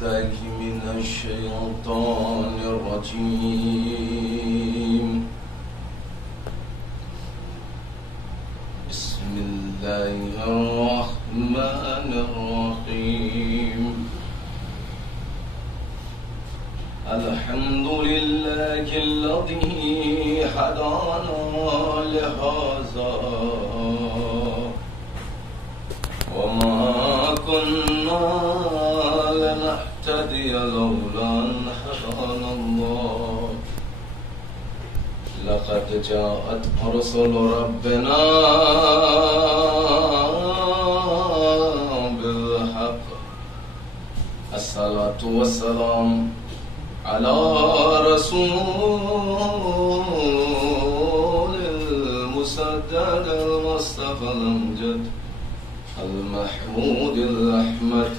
بالله من الشيطان الرجيم. بسم الله الرحمن الرحيم. الحمد لله الذي هدانا لهذا وما كنا لنهتدي لولا أن هدانا الله. لقد جاءت رسل ربنا بالحق. الصلاة والسلام على رسول المسدد المصطفى الأمجد المحمود الأحمد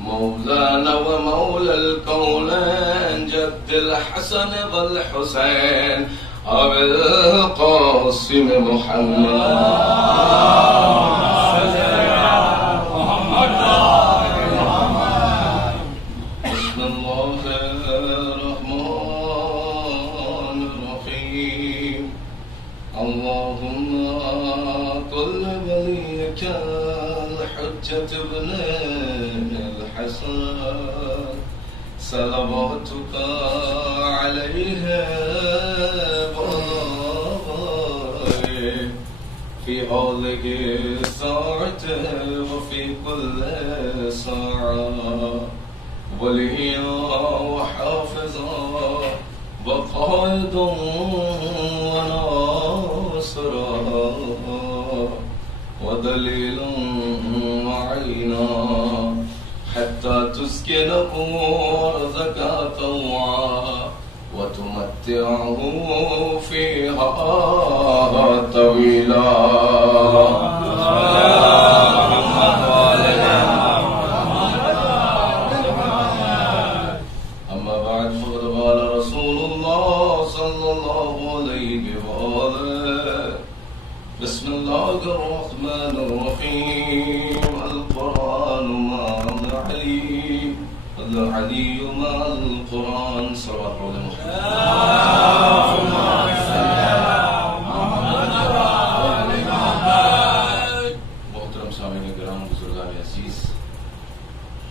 مولانا ومولى الكونين جد الحسن والحسين أبي القاسم محمد. بسم الله الرحمن الرحيم. اللهم كل وليك الحجة ابن الحسن صلواتك عليه في حوله ساعة وفي كل ساعة وليا وحافظا وقائدا وناصرا ودليلا وعينا حتى تسكنه أرضك طوعا وتمتعه فيها طويلا. أما بعد فقد قال رسول الله صلى الله عليه وآله. بسم الله الرحمن الرحيم. القرآن مع العلي العلي مع القرآن. صلوات الله محترم سامعین کرام، بزرگان عزیز،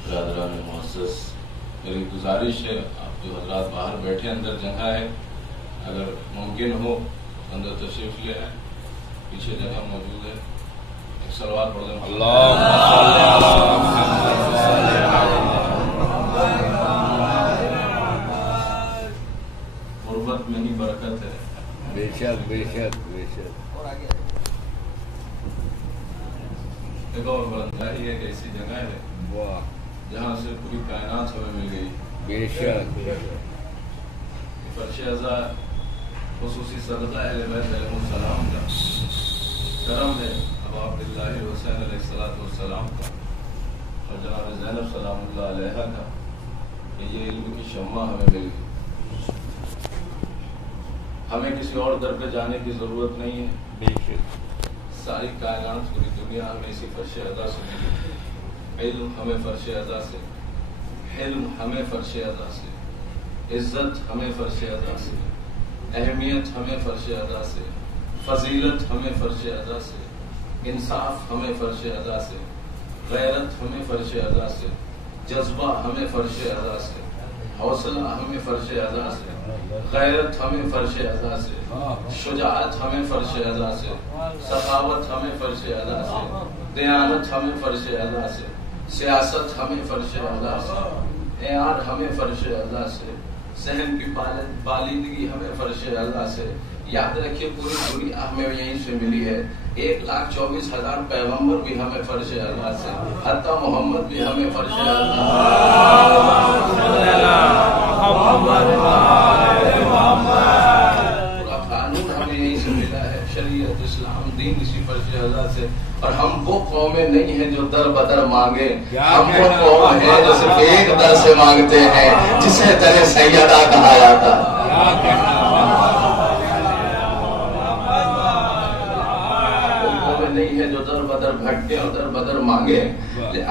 برادران معزز، میری گزارش ہے آپ جو حضرات باہر بیٹھے اندر جگہ ہے، اگر ممکن ہو اندر تشریف لے آئیں، پیچھے جگہ موجود ہے. ایک صلوات پڑھ دیں. اللہم صلی علی محمد. غربت میں ہی برکت ہے. بے شک بے شک بے شک. ایک اور بلندی ہے کہ ایسی جگہ ہے جہاں سے پوری کائنات ہمیں مل گئی. بے شک فرش ازا خصوصی صدقہ اہل بیت علیہ السلام کا کرم ہے. اب عبداللہ حسین علیہ السلام کا اور جناب زینب سلام اللہ علیہ کا کہ یہ علم کی شمع ہمیں مل گئی. ہمیں کسی اور در پہ جانے کی ضرورت نہیں ہے. بے شک ساری کائنات پوری دنیا ہمیں اسی فرش ازا سے ملی. علم ہمیں فرش ازا سے، حلم ہمیں فرش ازا سے، عزت ہمیں فرش ازا سے، اہمیت ہمیں فرش ازا سے، فضیلت ہمیں فرش ازا سے، انصاف ہمیں فرش ازا سے، غیرت ہمیں فرش ازا سے، جذبہ ہمیں فرش ازا سے، حوصلہ ہمیں فرش ازا سے، غیرت ہمیں فرش ازا سے، شجاعت ہمیں فرش ازا سے، سخاوت ہمیں فرش ازا سے، دیانت ہمیں فرش ازا سے، سیاست ہمیں فرش ازا سے، اعار ہمیں فرش ازا سے، ذہن کی بالیدگی ہمیں فرش ازا سے. یاد رکھیے پوری دنیا ہمیں یہیں سے ملی ہے. 1,24,000 پیغمبر بھی ہمیں فرش ازا سے، حتی محمد بھی ہمیں فرش ازا سے. پورا قانون ہمیں یہیں سے ملا ہے، شریعت اسلام دین اسی فرش ازا سے. اور ہم وہ قومیں نہیں ہیں جو در بدر مانگے، ہم وہ قوم ہیں جو صرف ایک در سے مانگتے ہیں جسے در سیدہ کہا جاتا. نہیں ہے جو در بدر بھٹکے اور در بدر مانگے.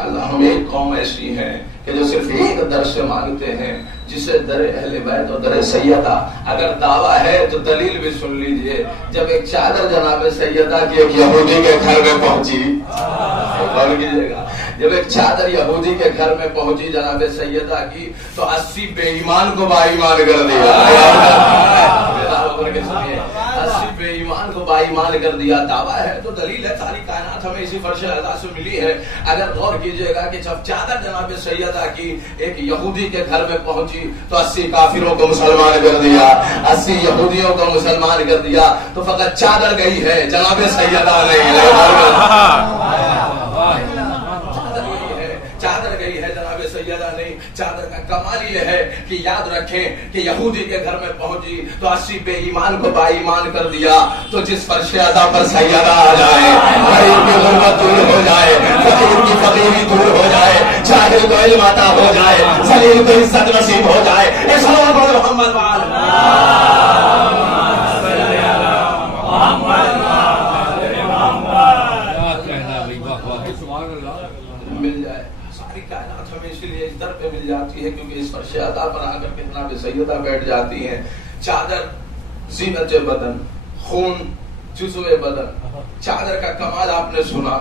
اللہ ہم ایک قوم ایسی ہے کہ جو صرف ایک ایک در سے مانگتے ہیں جسے در اہل بیت اور در سیدہ. اگر دعویٰ ہے تو دلیل بھی سن لیجئے. جب ایک چادر جناب سیدہ کی ایک یہودی کے گھر میں پہنچی، غور کیجیے گا، جب ایک چادر یہودی کے گھر میں پہنچی جناب سیدہ کی تو 80 بے ایمان کو با ایمان کر دیا. 80 بے ایمان کو با ایمان کر دیا. دعویٰ ہے تو دلیل ہے، ساری کائنات ہمیں اسی فرش اعلیٰ سے ملی ہے. اگر غور کیجیے گا کہ جب چادر جناب سیدہ کی ایک یہودی کے گھر میں پہنچی تو 80 کافروں کو مسلمان کر دیا، 80 یہودیوں کو مسلمان کر دیا. تو فقط چادر گئی ہے، جناب سیدہ نہیں. چادر گئی ہے، جناب سیدہ نہیں. چادر کا کمال یہ ہے کہ یاد رکھیں کہ یہودی کے گھر میں پہنچی تو 80 بے ایمان کو با ایمان کر دیا. تو جس فرش ادا پر سیدہ آ جائے، غریب کی غربت دور ہو جائے، فقیر کی فقیری دور ہو جائے، جاہل کو علم عطا ہو جائے، ذلیل کو عزت نصیب ہو جائے. محمد مل جائے. ساری کائنات ہمیں اسی لیے اس در پہ مل جاتی ہے کیونکہ اس فرش ادا پر آ کر کے جناب سیدہ بیٹھ جاتی ہیں. چادر زینت بدن، خون جزو بدن. چادر کا کمال آپ نے سنا،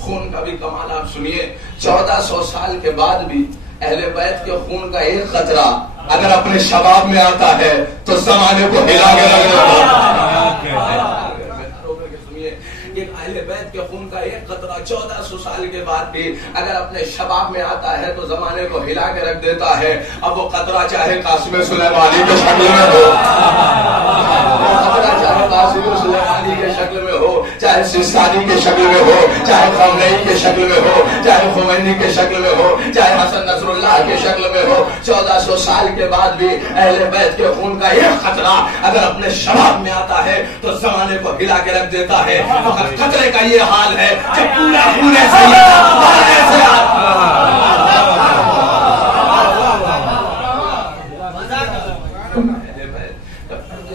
خون کا بھی کمال آپ سنیے. 1400 سال کے بعد بھی اہل بیت کے خون کا ایک قطرہ اگر اپنے شباب میں آتا ہے تو زمانے کو ہلا کے رکھ دیتا ہے. اہل بیت کے خون کا ایک قطرہ 1400 سال کے بعد بھی اگر اپنے شباب میں آتا ہے تو زمانے کو ہلا کے رکھ دیتا ہے. اب وہ قطرہ چاہے قاسم سلیمانی کے شکل میں ہو، چاہے قاسم سلیمانی کے شکل میں ہو، چاہے سیستانی کے شکل میں ہو، چاہے خامنئی کے شکل میں ہو، چاہے خمینی کے شکل میں ہو، چاہے حسن نصر اللہ کے شکل میں ہو. 1400 سال کے بعد بھی اہل بیت کے خون کا ایک قطرہ اگر اپنے شباب میں آتا ہے تو زمانے کو ہلا کے رکھ دیتا ہے. قطرے کا یہ حال ہے کہ پورا پورے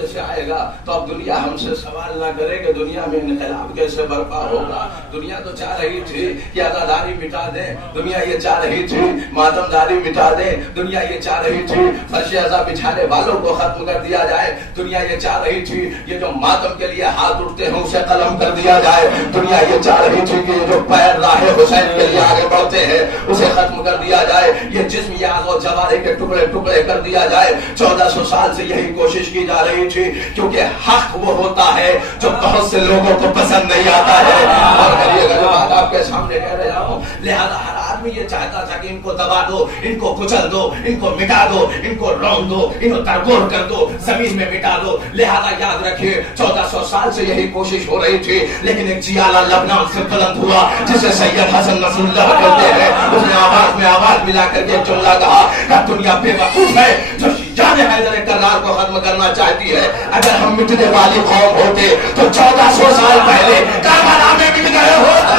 سے آئے گا تو اب دنیا ہم سے سوال نہ کرے کہ دنیا میں انقلاب کیسے برپا ہوگا. دنیا تو چاہ رہی تھی کہ عزاداری مٹا دیں، دنیا یہ چاہ رہی تھی ماتم داری مٹا دیں، دنیا یہ چاہ رہی تھی فرش عزا بچھانے والوں کو ختم کر دیا جائے، دنیا یہ چاہ رہی تھی یہ جو ماتم کے لیے ہاتھ اٹھتے ہیں اسے قلم کر دیا جائے، دنیا یہ چاہ رہی تھی کہ یہ جو پیر راہ حسین کے لیے آگے بڑھتے ہیں اسے ختم کر دیا جائے، یہ جسم یاد و جوارے کے ٹکڑے ٹکڑے کر دیا جائے. 1400 سال سے یہی کوشش کی جا رہی تھی کیونکہ حق وہ ہوتا ہے جو بہت سے لوگوں کو پسند نہیں آتا ہے. اور کریے گا جو بات آپ کے سامنے کہہ رہا ہوں، لہذا ہر آدمی یہ چاہتا تھا کہ ان کو دبا دو، ان کو کچل دو، ان کو مٹا دو، ان کو رون دو، ان کو ترکور کر دو، زمین میں مٹا دو. لہذا یاد رکھیے 1400 سال سے یہی کوشش ہو رہی تھی. لیکن ایک چیالہ لبنان سے بلند ہوا جسے سید حسن نصر اللہ کہتے ہیں، اس نے آواز میں آواز ملا کر کے جملہ کہا کہ دنیا بے وقوف ہے جو جان حیدر کرار کو ختم کرنا چاہتی ہے. اگر ہم مٹنے والی قوم ہوتے تو 1400 سال پہلے کربلا میں مٹ گئے ہوتے.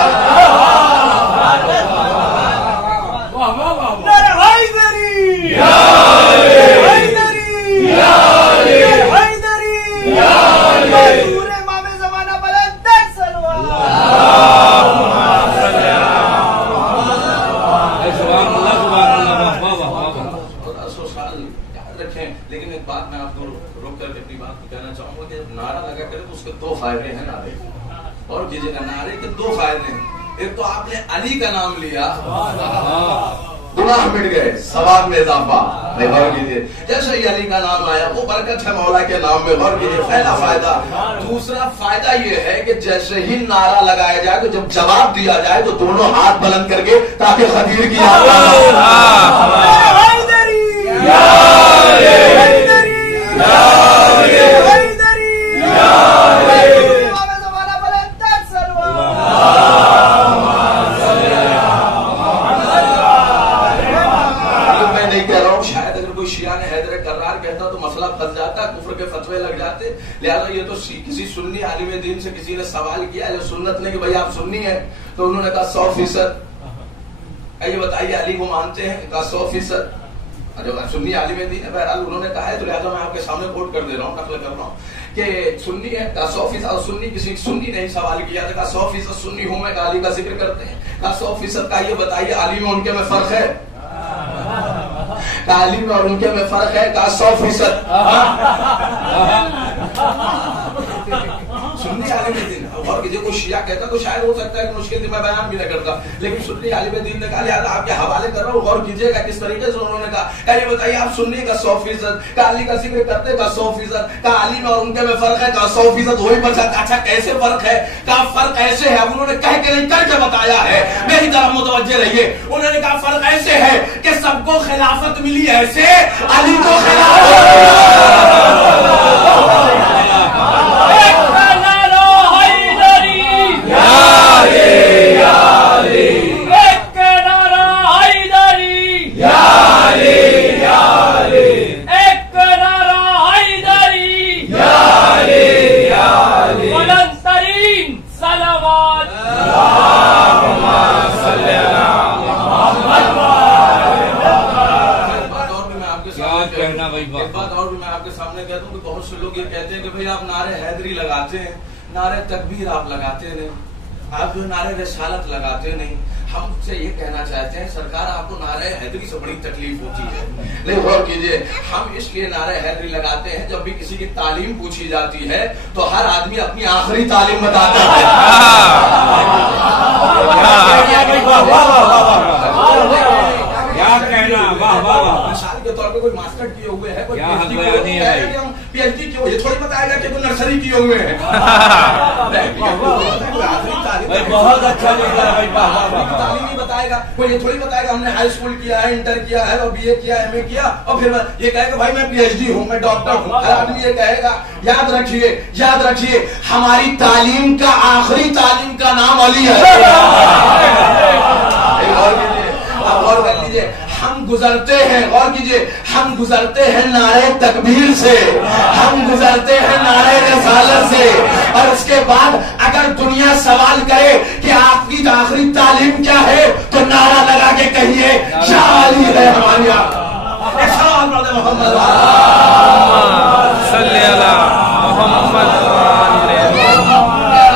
لیکن ایک بات میں آپ کو روک کر کے اپنی بات کو کہنا چاہوں گا کہ نعرہ لگا کرے تو اس کے 2 فائدے ہیں نعرے. اور کیجیے گا نعرے کے 2 فائدے ہیں. ایک تو آپ نے علی کا نام لیا، گناہ مٹ گئے، ثواب میں اضافہ. غور کیجیے جیسے ہی علی کا نام آیا وہ برکت ہے مولا کے نام میں. غور کیجیے پہلا فائدہ. دوسرا فائدہ یہ ہے کہ جیسے ہی نعرہ لگایا جائے تو جب جواب دیا جائے تو دونوں ہاتھ بلند کر کے تاکہ خدیر کی لہذا یہ تو کسی سنی عالم دین سے کسی نے سوال کیا ہے سنت نے کہ بھائی آپ سنی ہیں تو انہوں نے کہا 100%. یہ بتائیے علی کو مانتے ہیں؟ کہا 100%. جو سنی عالم دین ہے بہرحال انہوں نے کہا ہے تو لہذا میں آپ کے سامنے کوٹ کر دے رہا ہوں، نقل کر رہا ہوں کہ سنی ہے. کہا 100%. سنی کسی سنی نے سوال کیا تھا، کہا 100% سنی ہوں میں. علی کا ذکر کرتے ہیں. کہا 100%. کا یہ بتائیے علی میں ان کے میں فرق ہے؟ تعلیم اور ان کے میں فرق ہے کا 100%. سنی عالم دین اور کہ کوئی شیعہ کہتا تو شاید ہو سکتا ہے کہ مشکل میں بیان بھی نہ کرتا, لیکن سنی عالم دین نے کہا لہٰذا آپ کے حوالے کر رہا ہوں, غور کیجیے گا کس طریقے سے انہوں نے کہا. یہ بتائیے آپ سنی کا 100%, کا علی کا ذکر کرتے کا 100%, کا علی میں اور ان کے میں فرق ہے کا 100%. وہی پر اچھا کیسے فرق ہے, کا فرق ایسے ہے. اب انہوں نے کہہ کے نہیں کر کے بتایا ہے, میری طرف متوجہ رہیے. انہوں نے کہا فرق ایسے ہے کہ سب کو خلافت ملی ایسے, علی کو نعرے تکبیر آپ لگاتے نہیں, آپ جو نعرے رسالت لگاتے نہیں. ہم سے یہ کہنا چاہتے ہیں سرکار آپ کو نعرہ حیدری سے بڑی تکلیف ہوتی ہے, نہیں غور کیجئے. ہم اس لیے نعرہ حیدری لگاتے ہیں جب بھی کسی کی تعلیم پوچھی جاتی ہے تو ہر آدمی اپنی آخری تعلیم بتاتا ہے. مثال کے طور پہ کوئی ماسٹر کیے ہوئے ہیں, کوئی پی ایچ ڈی کیے ہوئے, یہ تھوڑی بتائے گا کہ کوئی نرسری کیے ہوئے ہیں. بہت اچھا تعلیم نہیں بتائے گا, کوئی یہ تھوڑی بتائے گا ہم نے ہائی اسکول کیا ہے, انٹر کیا ہے اور بی اے کیا, ایم اے کیا, اور پھر یہ کہے گا بھائی میں پی ایچ ڈی ہوں, میں ڈاکٹر ہوں. ہر آدمی یہ کہے گا. یاد رکھیے ہماری تعلیم کا آخری تعلیم کا نام علی ہے. غور کر لیجیے, ہم گزرتے ہیں, غور کیجئے, ہم گزرتے ہیں نعرے تکبیر سے, ہم گزرتے ہیں نعرے رسالت سے, اور اس کے بعد اگر دنیا سوال کرے کہ آپ کی آخری تعلیم کیا ہے تو نعرہ لگا کے کہیے یا علی ہے ہماری.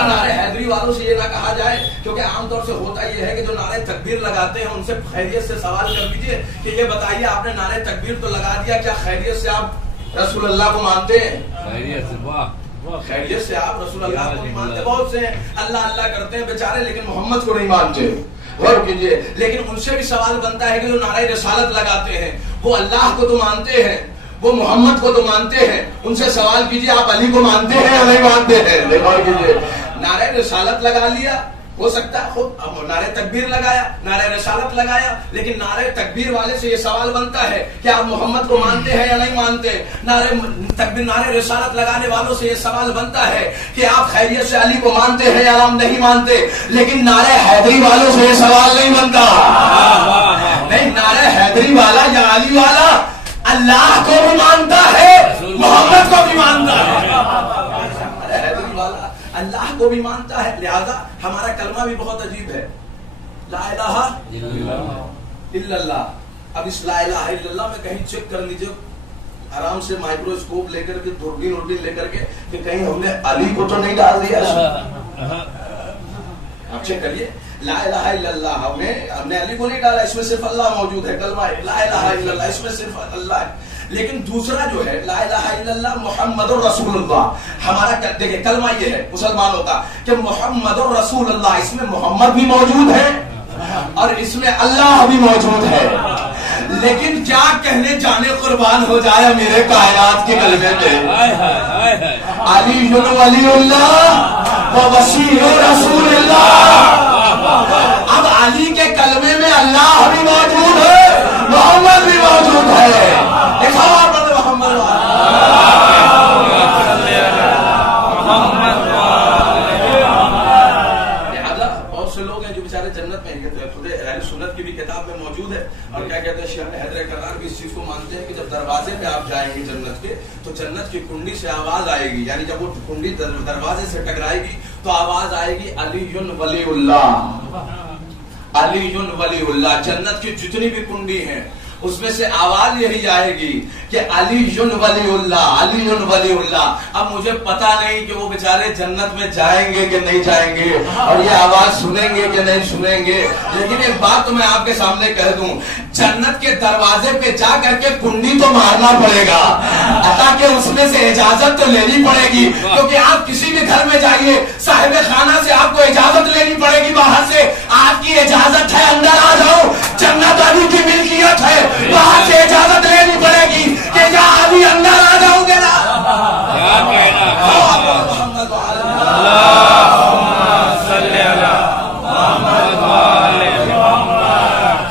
نعرے حیدری والوں سے یہ نہ کہا جائے, کیونکہ عام طور سے ہوتا یہ ہے کہ جو نعرے تکبیر لگاتے ہیں ان سے خیریت سے سوال کر دیجئے کہ یہ بتائیے آپ نے نعرے تکبیر تو لگا دیا, کیا خیریت سے آپ رسول اللہ کو مانتے ہیں؟ خیریت سے آپ رسول اللہ کو نہیں مانتے. بہت سے اللہ اللہ کرتے ہیں بیچارے لیکن محمد کو نہیں مانتے. غور کیجئے, لیکن ان سے بھی سوال بنتا ہے کہ جو نعرہ رسالت لگاتے ہیں وہ اللہ کو تو مانتے ہیں, وہ محمد کو تو مانتے ہیں, ان سے سوال کیجئے آپ علی کو مانتے ہیں یا نہیں مانتے ہیں. غور کیجئے, نعرہ رسالت لگا لیا, ہو سکتا ہے خود نعرہ تکبیر لگایا, نعرہ رسالت لگایا, لیکن نعرہ تکبیر والے سے یہ سوال بنتا ہے کہ آپ محمد کو مانتے ہیں یا نہیں مانتے. نعرہ رسالت لگانے والوں سے یہ سوال بنتا ہے کہ آپ خیریت سے علی کو مانتے ہیں یا ہم نہیں مانتے, لیکن نعرہ حیدری والوں سے یہ سوال نہیں بنتا. نہیں, نعرہ حیدری والا یا علی والا اللہ کو بھی مانتا ہے, محمد کو بھی مانتا ہے. حیدری والا اللہ کو بھی مانتا ہے, لہذا ہمارا کلمہ بھی بہت عجیب ہے, لا الہ الا اللہ. اب اس لا الہ الا اللہ میں کہیں چیک کر لیجئے آرام سے, مائکروسکوپ لے کر کے, دوربین لے کر کے, کہ کہیں ہم نے علی کو تو نہیں ڈال دیا. آپ چیک کریے, لا الہ الا اللہ ہم نے علی کو نہیں ڈالا, اس میں صرف اللہ موجود ہے. کلمہ لا الہ الا اللہ اس میں صرف اللہ ہے. لیکن دوسرا جو ہے لا الہ الا اللہ محمد الرسول اللہ, ہمارا دیکھیں کلمہ یہ ہے مسلمانوں کا کہ محمد الرسول اللہ, اس میں محمد بھی موجود ہے اور اس میں اللہ بھی موجود ہے. لیکن کیا کہنے جانے قربان ہو جائے میرے کائنات کے کلمے پہ, علی ولی اللہ و وسیع رسول اللہ. اب علی کے کلمے میں اللہ بھی موجود ہے, محمد بھی موجود ہے. بہت سے لوگ ہیں جو بیچارے جنت میں, خود اہل سنت کی بھی کتاب میں موجود ہے, اور کیا کہتے ہیں شیخ حیدر کرار بھی اس چیز کو مانتے ہیں کہ جب دروازے پہ آپ جائیں گے جنت کے تو جنت کی کنڈی سے آواز آئے گی, یعنی جب وہ کنڈی دروازے سے ٹکرائے گی تو آواز آئے گی علی ولی اللہ, علی ولی اللہ. جنت کی جتنی بھی کنڈی ہیں اس میں سے آواز یہی آئے گی کہ علی ولی اللہ، علی ولی اللہ. اب مجھے پتا نہیں کہ وہ بیچارے جنت میں جائیں گے کہ نہیں جائیں گے، اور یہ آواز سنیں گے کہ نہیں سنیں گے. لیکن ایک بات تو میں آپ کے سامنے کہہ دوں، جنت کے دروازے پہ جا کر کے کنڈی تو مارنا پڑے گا، تاکہ اس میں سے اجازت تو لینی پڑے گی. کیونکہ آپ کسی بھی گھر میں جائیے، صاحب خانہ سے آپ کو اجازت لینی پڑے گی. باہر سے آپ کی اجازت ہے اندر آ جاؤ، جنت علی کی ملکیت ہے، باہر سے اجازت لینی پڑے گی کہ یا علی اندر آ جاؤ گے نا.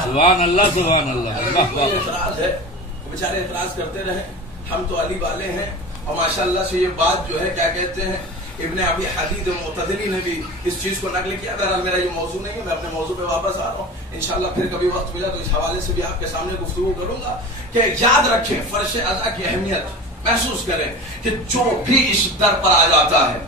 سبحان اللہ سبحان اللہ. اعتراض ہے، بیچارے اعتراض کرتے رہے، ہم تو علی والے ہیں. اور ماشاءاللہ سے یہ بات جو ہے کیا کہتے ہیں، ابن ابی حدید معتزلی نے بھی اس چیز کو نقل کیا. بہرحال میرا یہ موضوع نہیں ہے، میں اپنے موضوع پہ واپس آ رہا ہوں. انشاءاللہ پھر کبھی وقت ملا تو اس حوالے سے بھی آپ کے سامنے گفتگو کروں گا کہ یاد رکھیں فرش عزا کی اہمیت محسوس کریں کہ جو بھی اس در پر آ جاتا ہے.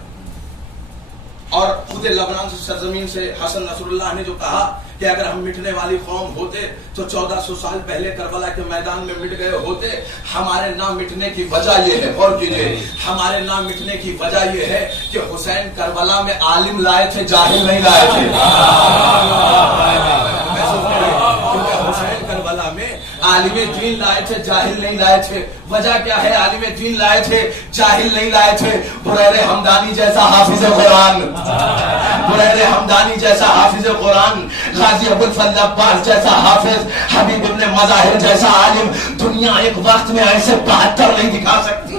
اور خود لبنان سے سرزمین سے حسن نصر اللہ نے جو کہا کہ اگر ہم مٹنے والی قوم ہوتے تو 1400 سال پہلے کربلا کے میدان میں مٹ گئے ہوتے. ہمارے نہ مٹنے کی وجہ یہ ہے، غور کیجئے، ہمارے نہ مٹنے کی وجہ یہ ہے کہ حسین کربلا میں عالم لائے تھے، جاہل نہیں لائے تھے. حسین کربلا میں عالم دین لائے تھے، جاہل نہیں لائے تھے. وجہ کیا ہے؟ عالم دین لائے تھے، جاہل نہیں لائے تھے. بریر حمدانی جیسا حافظ قرآن، بریر حمدانی جیسا حافظ قرآن، غازی ابوالفضل عباس جیسا حافظ، حبیب ابن مظاہر جیسا عالم دنیا ایک وقت میں ایسے 72 نہیں دکھا سکتی.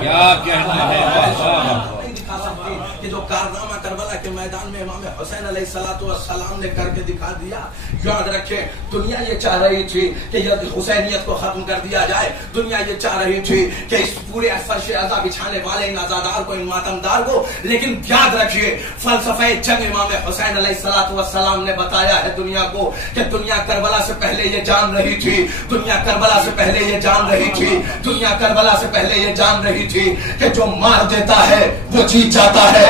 کیا کہنا ہے نہیں دکھا سکتی کہ جو کارنامہ کربلا کے میدان میں امام حسین علیہ السلام نے کر کے دکھا دیا. یاد رکھیں دنیا یہ چاہ رہی تھی کہ حسینیت کو ختم کر دیا جائے. دنیا یہ چاہ رہی تھی کہ اس پورے فرش عزا بچھانے والے ان عزادار کو، ان ماتمدار کو. لیکن یاد رکھیے فلسفہ جنگ امام حسین علیہ السلام نے بتایا ہے دنیا کو کہ دنیا کربلا سے پہلے یہ جان رہی تھی، دنیا کربلا سے پہلے یہ جان رہی تھی، دنیا کربلا سے پہلے یہ جان رہی تھی کہ جو مار دیتا ہے وہ جیت جاتا ہے.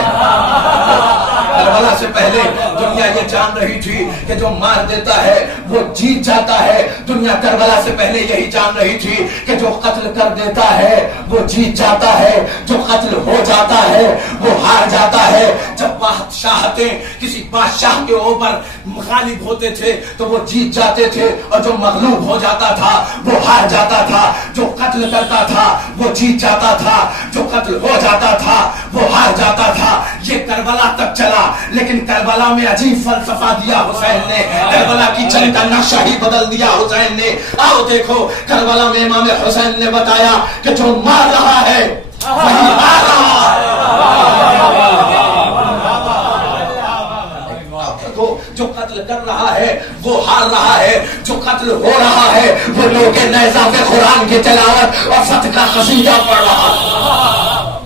کربلا سے پہلے دنیا یہ جان رہی تھی کہ جو مار دیتا ہے وہ جیت جاتا ہے. دنیا کربلا سے پہلے یہی جان رہی تھی کہ جو قتل کر دیتا ہے وہ جیت جاتا ہے، جو قتل ہو جاتا ہے وہ ہار جاتا ہے. جب بادشاہتیں کسی بادشاہ کے اوپر غالب ہوتے تھے تو وہ جیت جاتے تھے، اور جو مغلوب ہو جاتا تھا وہ ہار جاتا تھا. جو قتل کرتا تھا وہ جیت جاتا تھا، جو قتل ہو جاتا تھا وہ ہار جاتا تھا. یہ کربلا تک چلا، لیکن کربلا میں عجیب فلسفہ دیا حسین نے، کربلا کی جنگ کا نقشہ ہی بدل دیا حسین نے. آؤ دیکھو کربلا میں امام حسین نے بتایا کہ جو مار رہا ہے وہی ہار رہا ہے. جو قتل کر رہا ہے وہ ہار رہا ہے، جو قتل ہو رہا ہے وہ لوگ نیزہ پہ قرآن کی تلاوت اور فتح کا قصیدہ پڑھ رہا ہے،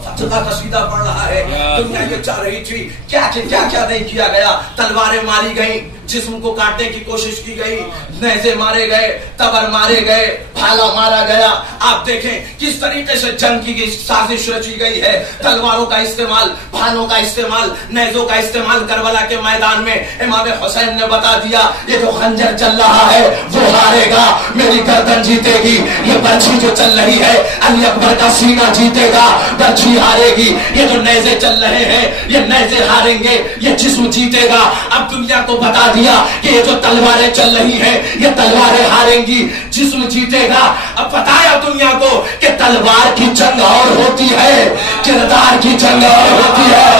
فتح کا قصیدہ پڑھ رہا ہے. دنیا یہ چاہ رہی تھی، کیا نہیں کیا گیا. تلواریں ماری گئیں، جسم کو کاٹنے کی کوشش کی گئی، نیزے مارے گئے، تبر مارے گئے، بھالا مارا گیا. آپ دیکھیں کس طریقے سے جنگ کی سازش رچی گئی ہے. تلواروں کا استعمال، بھالوں کا استعمال، نیزوں کا استعمال کربلا کے میدان میں. امام حسین نے بتا دیا یہ جو خنجر چل رہا ہے وہ ہارے گا، میری گردن جیتے گی. یہ برچھی جو چل رہی ہے علی اکبر کا سینہ جیتے گا، برچھی ہارے گی. یہ جو نیزے چل رہے ہیں یہ نیزے ہاریں گے، یہ جسم جیتے گا. اب دنیا کو بتا دیا کہ یہ جو تلواریں چل رہی ہیں یہ تلواریں ہاریں گی، جسم جیتے گا. اب بتایا دنیا کو کہ تلوار کی جنگ اور ہوتی ہے، کردار کی جنگ اور ہوتی ہے.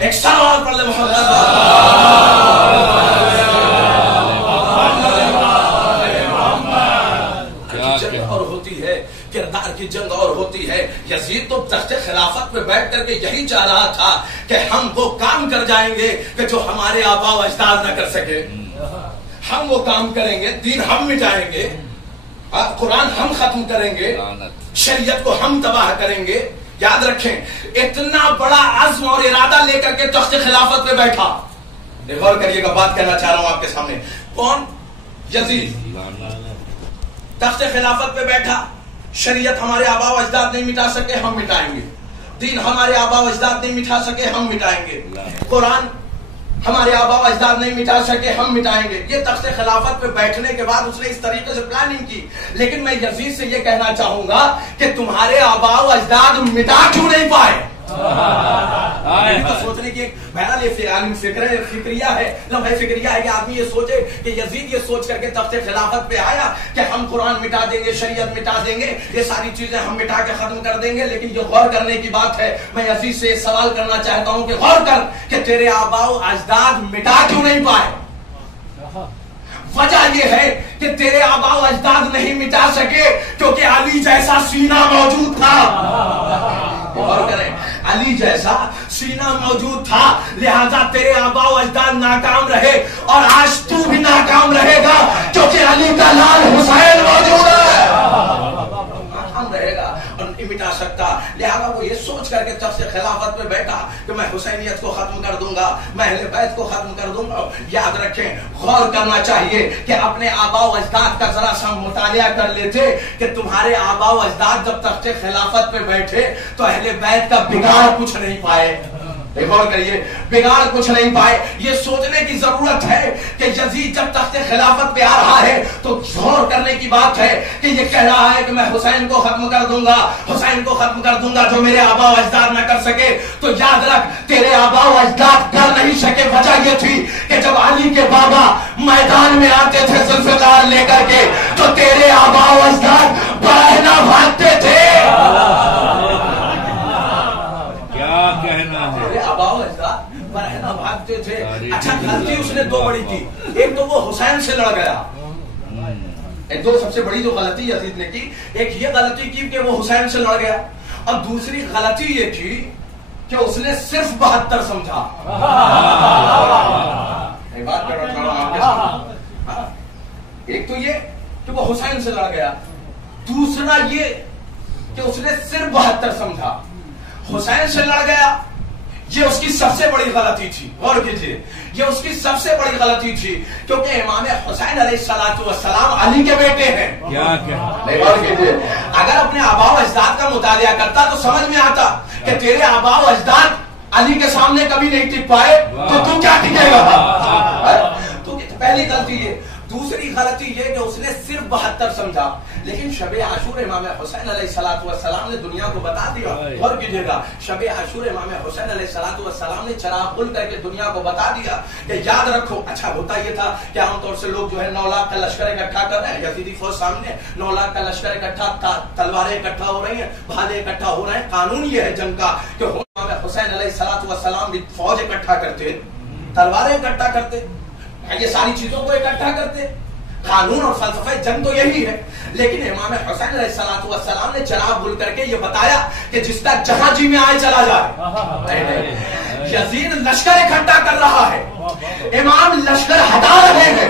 ایک سوال پڑھ لے محمد اور ہوتی ہے، کردار کی جنگ اور ہوتی ہے. یزید تو تخت خلافت پہ بیٹھ کر کے یہی چاہ رہا تھا کہ ہم وہ کام کر جائیں گے کہ جو ہمارے آبا و اجداد نہ کر سکے. ہم وہ کام کریں گے، دین ہم مٹائیں گے، قرآن ہم ختم کریں گے، شریعت کو ہم تباہ کریں گے. یاد رکھیں اتنا بڑا عزم اور ارادہ لے کر کے تخت خلافت پہ بیٹھا. غور کریے گا، بات کرنا چاہ رہا ہوں آپ کے سامنے. کون؟ یزید. تخت خلافت پہ بیٹھا، شریعت ہمارے آبا و اجداد نہیں مٹا سکے، ہم مٹائیں گے. دین ہمارے آبا و اجداد نہیں مٹا سکے، ہم مٹائیں گے. قرآن ہمارے آبا و اجداد نہیں مٹا سکے، ہم مٹائیں گے. یہ تخت خلافت پہ بیٹھنے کے بعد اس نے اس طریقے سے پلاننگ کی. لیکن میں یزید سے یہ کہنا چاہوں گا کہ تمہارے آبا و اجداد مٹا کیوں نہیں پائے؟ تو سوچنے کی بہرحال یہ فکریہ ہے، لمحہ فکریہ ہے کہ آدمی یہ سوچے کہ یزید یہ سوچ کر کے تخت خلافت پہ آیا کہ ہم قرآن مٹا دیں گے، شریعت مٹا دیں گے، یہ ساری چیزیں ہم مٹا کے ختم کر دیں گے. لیکن یہ غور کرنے کی بات ہے. میں یزید سے سوال کرنا چاہتا ہوں کہ غور کر کہ تیرے آبا و اجداد مٹا کیوں نہیں پائے؟ وجہ یہ ہے کہ تیرے آبا و اجداد نہیں مٹا سکے کیونکہ علی جیسا سینہ موجود تھا. غور کریں، علی جیسا سینہ موجود تھا، لہذا تیرے آبا و اجداد ناکام رہے اور آج تو بھی ناکام رہے گا کیونکہ علی کا لال حسین موجود ہے. ناکام رہے گا اور نہیں مٹا سکتا. لہذا وہ یہ سوچ کر کے تخت خلافت پہ بیٹھا کہ میں حسینیت کو ختم کر دوں گا، میں اہل بیت کو ختم کر دوں گا. یاد رکھیں، غور کرنا چاہیے کہ اپنے آبا و اجداد کا ذرا سا مطالعہ کر لیتے کہ تمہارے آبا و اجداد جب تخت خلافت پہ بیٹھے تو اہل بیت کا بگاڑ کچھ نہیں پائے. غور کریے، بگاڑ کچھ نہیں پائے. یہ سوچنے کی ضرورت ہے کہ یزید جب تخت خلافت پہ آ رہا ہے تو غور کرنے کی بات ہے کہ یہ کہہ رہا ہے کہ میں حسین کو ختم کر دوں گا، حسین کو ختم کر دوں گا جو میرے آبا و اجداد نہ کر سکے. تو یاد رکھ، تیرے آبا و اجداد کر نہیں سکے. وجہ یہ تھی کہ جب علی کے بابا میدان میں آتے تھے ذوالفقار لے کر کے تو تیرے آبا و اجداد برہنہ بھاگتے تھے. بھاگتے تھے. اچھا، غلطی اس نے دو بڑی کی. ایک تو وہ حسین سے لڑ گیا. ایک دو سب سے بڑی جو غلطی یزید نے کی، ایک یہ غلطی کی کہ وہ حسین سے لڑ گیا، اور دوسری غلطی یہ کی کہ اس نے صرف 72 سمجھا. ایک تو یہ کہ وہ حسین سے لڑ گیا، دوسرا یہ کہ اس نے صرف 72 سمجھا. حسین سے لڑ گیا، یہ اس کی سب سے بڑی غلطی تھی. غور کیجیے، یہ اس کی سب سے بڑی غلطی تھی کیونکہ امام حسین علیہ السلام علی کے بیٹے ہیں. غور کیجیے، اگر اپنے آبا و اجداد کا مطالعہ کرتا تو سمجھ میں آتا کہ تیرے آبا و اجداد علی کے سامنے کبھی نہیں ٹک پائے تو کیا ٹکے گا؟ تو پہلی غلطی یہ. دوسری غلطی یہ کہ اس نے صرف 72 سمجھا. لیکن شب عاشور امام حسین علیہ السلام نے دنیا کو بتا دیا. غور کیجیے گا، شب عاشور امام حسین علیہ السلام نے چراغ کھول کر کے دنیا کو بتا دیا کہ یاد رکھو. اچھا، ہوتا یہ تھا کہ عام طور سے لوگ جو ہے 9 لاکھ کا لشکر اکٹھا کر رہے ہیں، یزیدی فوج سامنے 9 لاکھ کا لشکر اکٹھا، تلواریں اکٹھا ہو رہی ہیں، بھالے اکٹھا ہو رہے ہیں. قانون یہ ہے جنگ کا کہ امام حسین علیہ السلام بھی فوج اکٹھا کرتے، تلواریں اکٹھا کرتے، یہ ساری چیزوں کو اکٹھا کرتے. قانون اور فلسفہ جنگ تو یہی ہے. لیکن امام حسین علیہ السلام نے چراغ بول کر کے یہ بتایا کہ جس کا جہاں جی میں آئے چلا جائے. یزید لشکر اکٹھا کر رہا ہے، امام لشکر ہٹا رہے ہیں.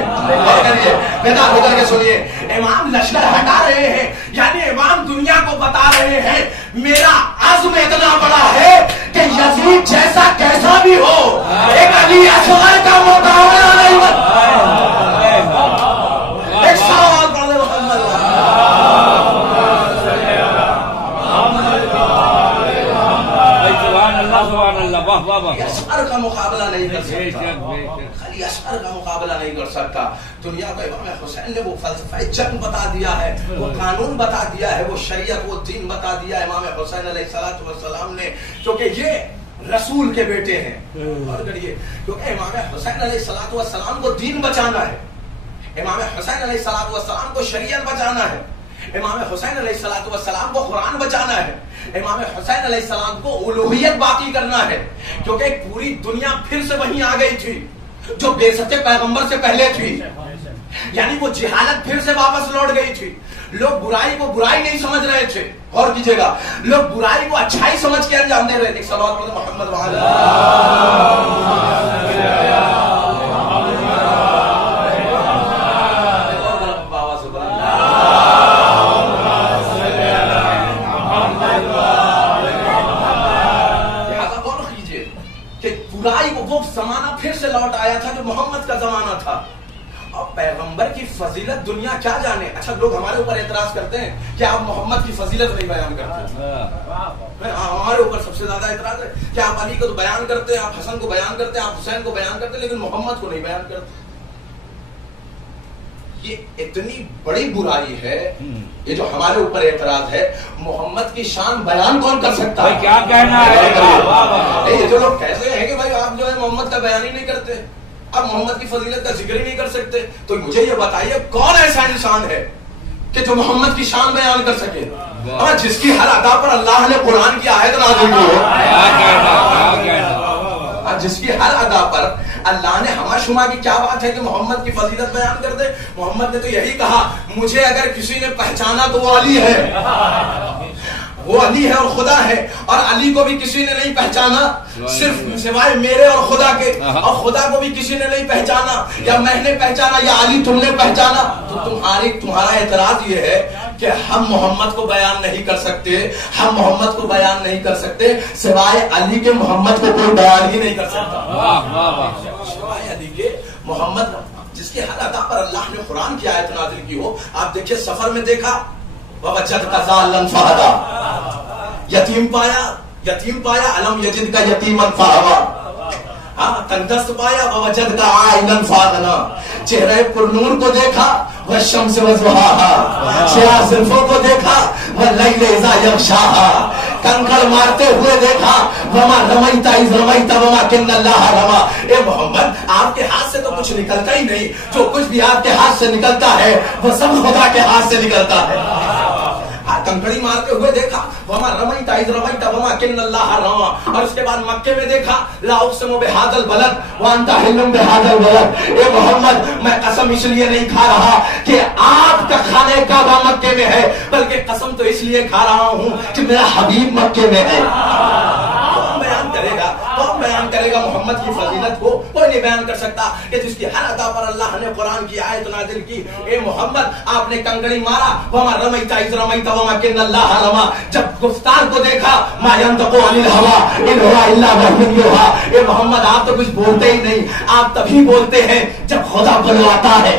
بیدار ہو کر کے سنیے، امام لشکر ہٹا رہے ہیں، یعنی امام دنیا کو بتا رہے ہیں میرا عزم اتنا بڑا ہے کہ یزید جیسا کیسا بھی ہو ایک علی اصغر کا مقابلہ نہیں بنتا. ایک سوال پڑھ لے محمد اصغر کا مقابلہ نہیں کر سکتا، خلی اصغر کا مقابلہ نہیں کر سکتا. دنیا کو امام حسین نے وہ فلسفہ جنگ بتا دیا ہے، وہ قانون بتا دیا ہے، وہ شریعت، وہ دین بتا دیا ہے امام حسین علیہ السلام نے، کیونکہ یہ رسول کے بیٹے ہیں. اور کریے، کیونکہ امام حسین علیہ السلام کو دین بچانا ہے، امام حسین علیہ السلام کو شریعت بچانا ہے، امام حسین علیہ السلام کو قرآن بچانا ہے، امام حسین علیہ السلام کو الوہیت باقی کرنا ہے. کیونکہ پوری دنیا پھر سے وہیں آ گئی تھی جو بعثت پیغمبر سے پہلے تھی، یعنی وہ جہالت پھر سے واپس لوٹ گئی تھی. لوگ برائی کو برائی نہیں سمجھ رہے تھے. غور کیجیے گا، لوگ برائی کو اچھائی سمجھ کے انجام دے رہے تھے. صلوات محمد وہ زمانہ پھر سے لوٹ آیا تھا جو محمد کا زمانہ تھا. اور پیغمبر کی فضیلت دنیا کیا جانے. اچھا، لوگ ہمارے اوپر اعتراض کرتے ہیں کہ آپ محمد کی فضیلت نہیں بیان کرتے. ہمارے اوپر سب سے زیادہ اعتراض ہے کہ آپ علی کو تو بیان کرتے ہیں، آپ حسن کو بیان کرتے ہیں، آپ حسین کو بیان کرتے ہیں، لیکن محمد کو نہیں بیان کرتے. یہ اتنی بڑی برائی ہے، یہ جو ہمارے اوپر اعتراض ہے. محمد کی شان بیان کون کر سکتا ہے؟ کیا کہنا ہے؟ یہ جو لوگ کہتے ہیں کہ بھائی آپ جو ہے محمد کا بیان ہی نہیں کرتے، آپ محمد کی فضیلت کا ذکر ہی نہیں کر سکتے، تو مجھے یہ بتائیے کون ایسا انسان ہے کہ جو محمد کی شان بیان کر سکے، اور جس کی ہر ادا پر اللہ نے قرآن کی آیت نازل کی ہو، جس کی ہر ادا پر اللہ نے ہما شما کی کیا بات ہے کہ محمد کی فضیلت بیان کر دے. محمد نے تو یہی کہا مجھے اگر کسی نے پہچانا تو وہ علی ہے، وہ علی ہے اور خدا ہے، اور علی کو بھی کسی نے نہیں پہچانا صرف سوائے میرے اور خدا کے، اور خدا کو بھی کسی نے نہیں پہچانا، یا میں نے پہچانا یا علی تم نے پہچانا. تو تمہارا اعتراض یہ ہے کہ ہم محمد کو بیان نہیں کر سکتے، ہم محمد کو بیان نہیں کر سکتے، سوائے علی کے محمد کو کوئی بیان ہی نہیں کر سکتا. سوائے علی کے محمد جس کی ہر ادا پر اللہ نے قرآن کی آیت نازل کی ہو. آپ دیکھیے سفر میں دیکھا وَوَجَدْكَ ضَالًّا فَهَدَىٰ، یتیم پایا الم یجد کا یتیمن فَآوَىٰ، ہاں تندرست پایا وَوَجَدْكَ عَائِلًا فَأَغْنَىٰ، چہرے پرنور کو دیکھا والشمس وضحاها، سیاہ زلفوں کو دیکھا واللیل اذا یغشاها، کنکڑ مارتے ہوئے دیکھا وما رمیت اذ رمیت ولکن اللہ رمی. اے محمد آپ کے ہاتھ سے تو کچھ نکلتا ہی نہیں، جو کچھ بھی آپ کے ہاتھ سے نکلتا ہے وہ سب خدا کے ہاتھ سے نکلتا ہے. کنکڑی مارتے ہوئے دیکھا وما رمیت اذ رمیت ولکن اللہ رمی. اور اس کے بعد مکے میں دیکھا لا اقسم بہذا البلد وانت حل بہذا البلد. اے محمد میں قسم اس لیے نہیں کھا رہا کہ آپ کا خانہ کعبہ مکے میں ہے، بلکہ قسم تو اس لیے کھا رہا ہوں کہ میرا حبیب مکے میں ہے. کون بیان کرے گا محمد کی فضیلت کو؟ کوئی نہیں بیان کر سکتا کہ جس کی ہر ادا پر اللہ نے قرآن کی آیت نازل کی. اے محمد آپ نے کنکڑی مارا وما رمیت اذ رمیت ولکن اللہ رمی. جب گفتار کو دیکھا ما ينطق عن الهوى ان هو الا وحی یوحی. اے محمد آپ تو کچھ بولتے ہی نہیں، آپ تبھی بولتے ہیں جب خدا بلواتا ہے.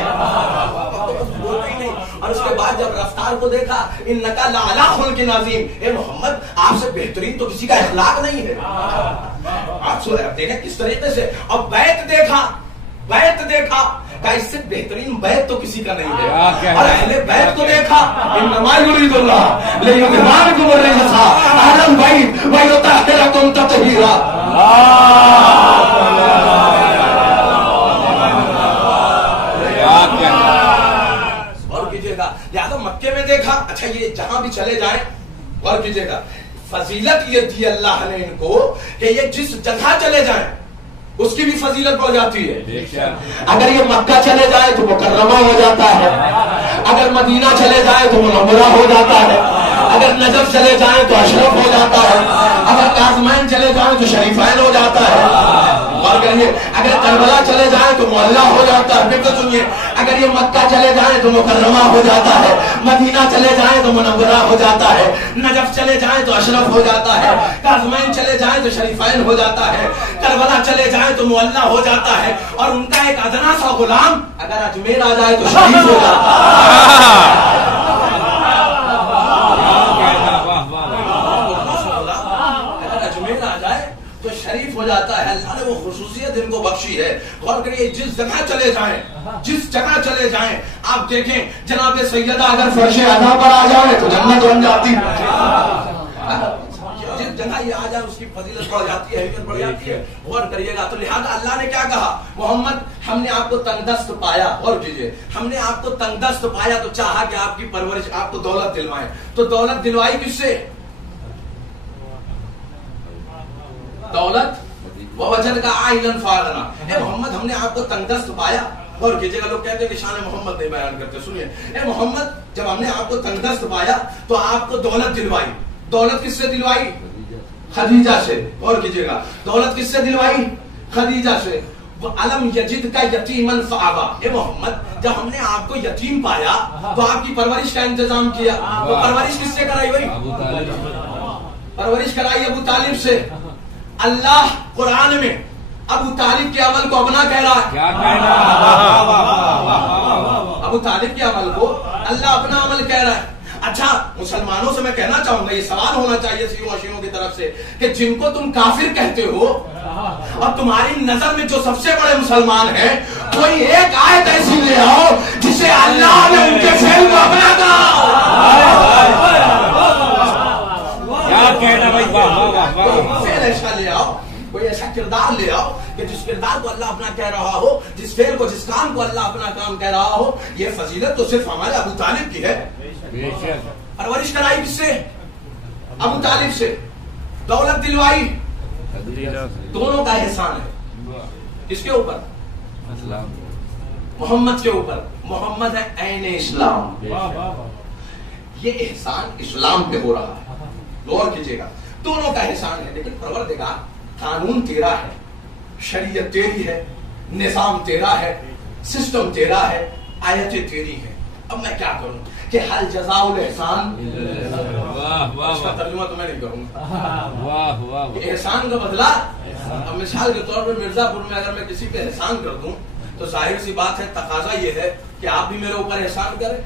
اور اس کے بعد جب رفتار کو دیکھا انک لعلی خلق عظیم. اے محمد آپ سے بہترین تو کسی کا اخلاق نہیں ہے. آپ دیکھیں کس طریقے سے. اور بیت دیکھا کہ اس سے بہترین بیت تو کسی کا نہیں ہے. اور اہل بیت کو دیکھا انما یرید اللہ لیذهبکم الرجس اہل البیت ویطہرکم تطہیرا. لہذا مکے میں دیکھا. اچھا یہ جہاں بھی چلے جائیں غور کیجیے گا فضیلت یہ دی اللہ نے ان کو کہ یہ جس جگہ چلے جائیں اس کی بھی فضیلت بڑھ جاتی ہے. اگر یہ مکہ چلے جائے تو مکرمہ ہو جاتا ہے، اگر مدینہ چلے جائے تو منورہ ہو جاتا ہے، اگر نجف چلے جائیں تو اشرف ہو جاتا ہے، اگر کاظمین چلے جائیں تو شریفین ہو جاتا ہے. اور اگر کربلا چلے جائیں تو معلّہ ہو جاتا ہے. پھر تو سنیے اگر یہ مکہ چلے جائیں تو مکرمہ ہو جاتا ہے، مدینہ چلے جائیں تو منورہ ہو جاتا ہے، نجف چلے جائیں تو اشرف ہو جاتا ہے، کاظمین چلے جائیں تو شریفین ہو جاتا ہے، کربلا چلے جائیں تو معلّہ ہو جاتا ہے. اور ان کا ایک ادنا سا غلام اگر اجمیر آ جائے تو شریف ہو جاتا ہے. شریف ہو جاتا ہے. اللہ نے وہ خصوصیت ان کو بخشی ہے. غور کریے جس جگہ چلے جائیں آپ دیکھیں جناب سیدہ اگر فرش اعلیٰ پر آ جائے تو جنت بن جاتی ہے. جس جگہ یہ آ جائے اس کی فضیلت بڑھ جاتی ہے، اہمیت بڑھ جاتی ہے. غور کریے گا تو لہذا اللہ نے کیا کہا محمد ہم نے آپ کو تنگدست پایا. غور کیجیے ہم نے آپ کو تنگدست پایا تو چاہا کہ آپ کی پرورش آپ کو دولت دلوائیں. تو دولت دلوائی کس سے؟ دولت ووجدک عائلا فاغنا. اے محمد ہم نے آپ کو تنگدست پایا. اور کیجیے گا لوگ کہتے ہیں کہ شان محمد نہیں بیان کرتے. سنیے اے محمد جب ہم نے آپ کو تنگدست پایا تو آپ کو دولت دلوائی. دولت کس سے دلوائی؟ خدیجہ سے. اور کیجیے گا دولت کس سے دلوائی؟ خدیجہ سے. علم یجد کا یتیما فآویٰ. اے محمد جب ہم نے آپ کو یتیم پایا تو آپ کی پرورش کا انتظام کیا. وہ پرورش کس سے کرائی ہوئی؟ پرورش کرائی ابو طالب سے. اللہ قرآن میں ابو طالب کے عمل کو اپنا کہہ رہا ہے. ابو طالب کے عمل کو اللہ اپنا عمل کہہ رہا ہے. اچھا مسلمانوں سے میں کہنا چاہوں گا، یہ سوال ہونا چاہیے شیعوں مشینوں کی طرف سے کہ جن کو تم کافر کہتے ہو اور تمہاری نظر میں جو سب سے بڑے مسلمان ہیں، کوئی ایک آیت ایسی لے آؤ جسے اللہ نے ان کے فعل کو اپنا کہا۔ کیا کہنا بھائی، واہ واہ واہ واہ۔ فعل ایسا لے آؤ، کوئی ایسا کردار لے آؤ کہ جس کردار کو اللہ اپنا کہہ رہا ہو، جس فعل کو، جس کام کو اللہ اپنا کام کہہ رہا ہو۔ یہ فضیلت تو صرف ہمارے ابو طالب کی ہے۔ پرورش کرائی کس سے؟ ابو طالب سے۔ دولت دلوائی، دونوں کا احسان ہے۔ کس کے اوپر؟ محمد کے اوپر۔ محمد ہے عین اسلام۔ یہ احسان اسلام پہ ہو رہا ہے، غور کیجئے گا، دونوں کا احسان ہے۔ لیکن پروردگار قانون تیرا ہے، شریعت تیری ہے، نظام تیرا ہے، سسٹم تیرا ہے، آیتیں تیری ہیں۔ اب میں کیا کروں کہ حل جزاء الاحسان، اس کا ترجمہ تو میں نہیں کروں گا، کہ احسان کا بدلہ۔ اب مثال کے طور پر مرزا پور میں اگر میں کسی پہ احسان کر دوں تو ظاہر سی بات ہے، تقاضا یہ ہے کہ آپ بھی میرے اوپر احسان کریں۔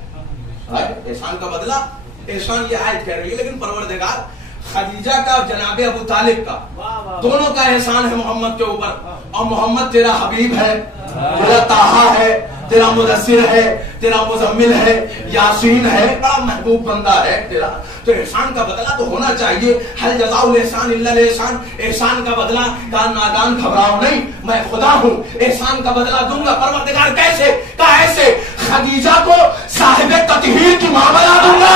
احسان کا بدلہ، احسان یہ آیت کہہ رہی ہے۔ لیکن پروردگار خدیجہ کا اور جناب ابو طالب کا، دونوں کا احسان ہے محمد کے اوپر۔ اور محمد تیرا حبیب ہے، تیرا طٰہٰ ہے، تیرا مدثر ہے، تیرا مزمل ہے، یاسین ہے، بڑا محبوب بندہ ہے تیرا۔ تو احسان کا بدلہ تو ہونا چاہیے۔ حل جزاء الاحسان الا الاحسان، احسان کا بدلہ کان نادان گھبراؤ نہیں، میں خدا ہوں، احسان کا بدلہ دوں گا۔ پروردگار کیسے؟ کہا ایسے، خدیجہ کو صاحب تطہیر کی ماں بنا دوں گا،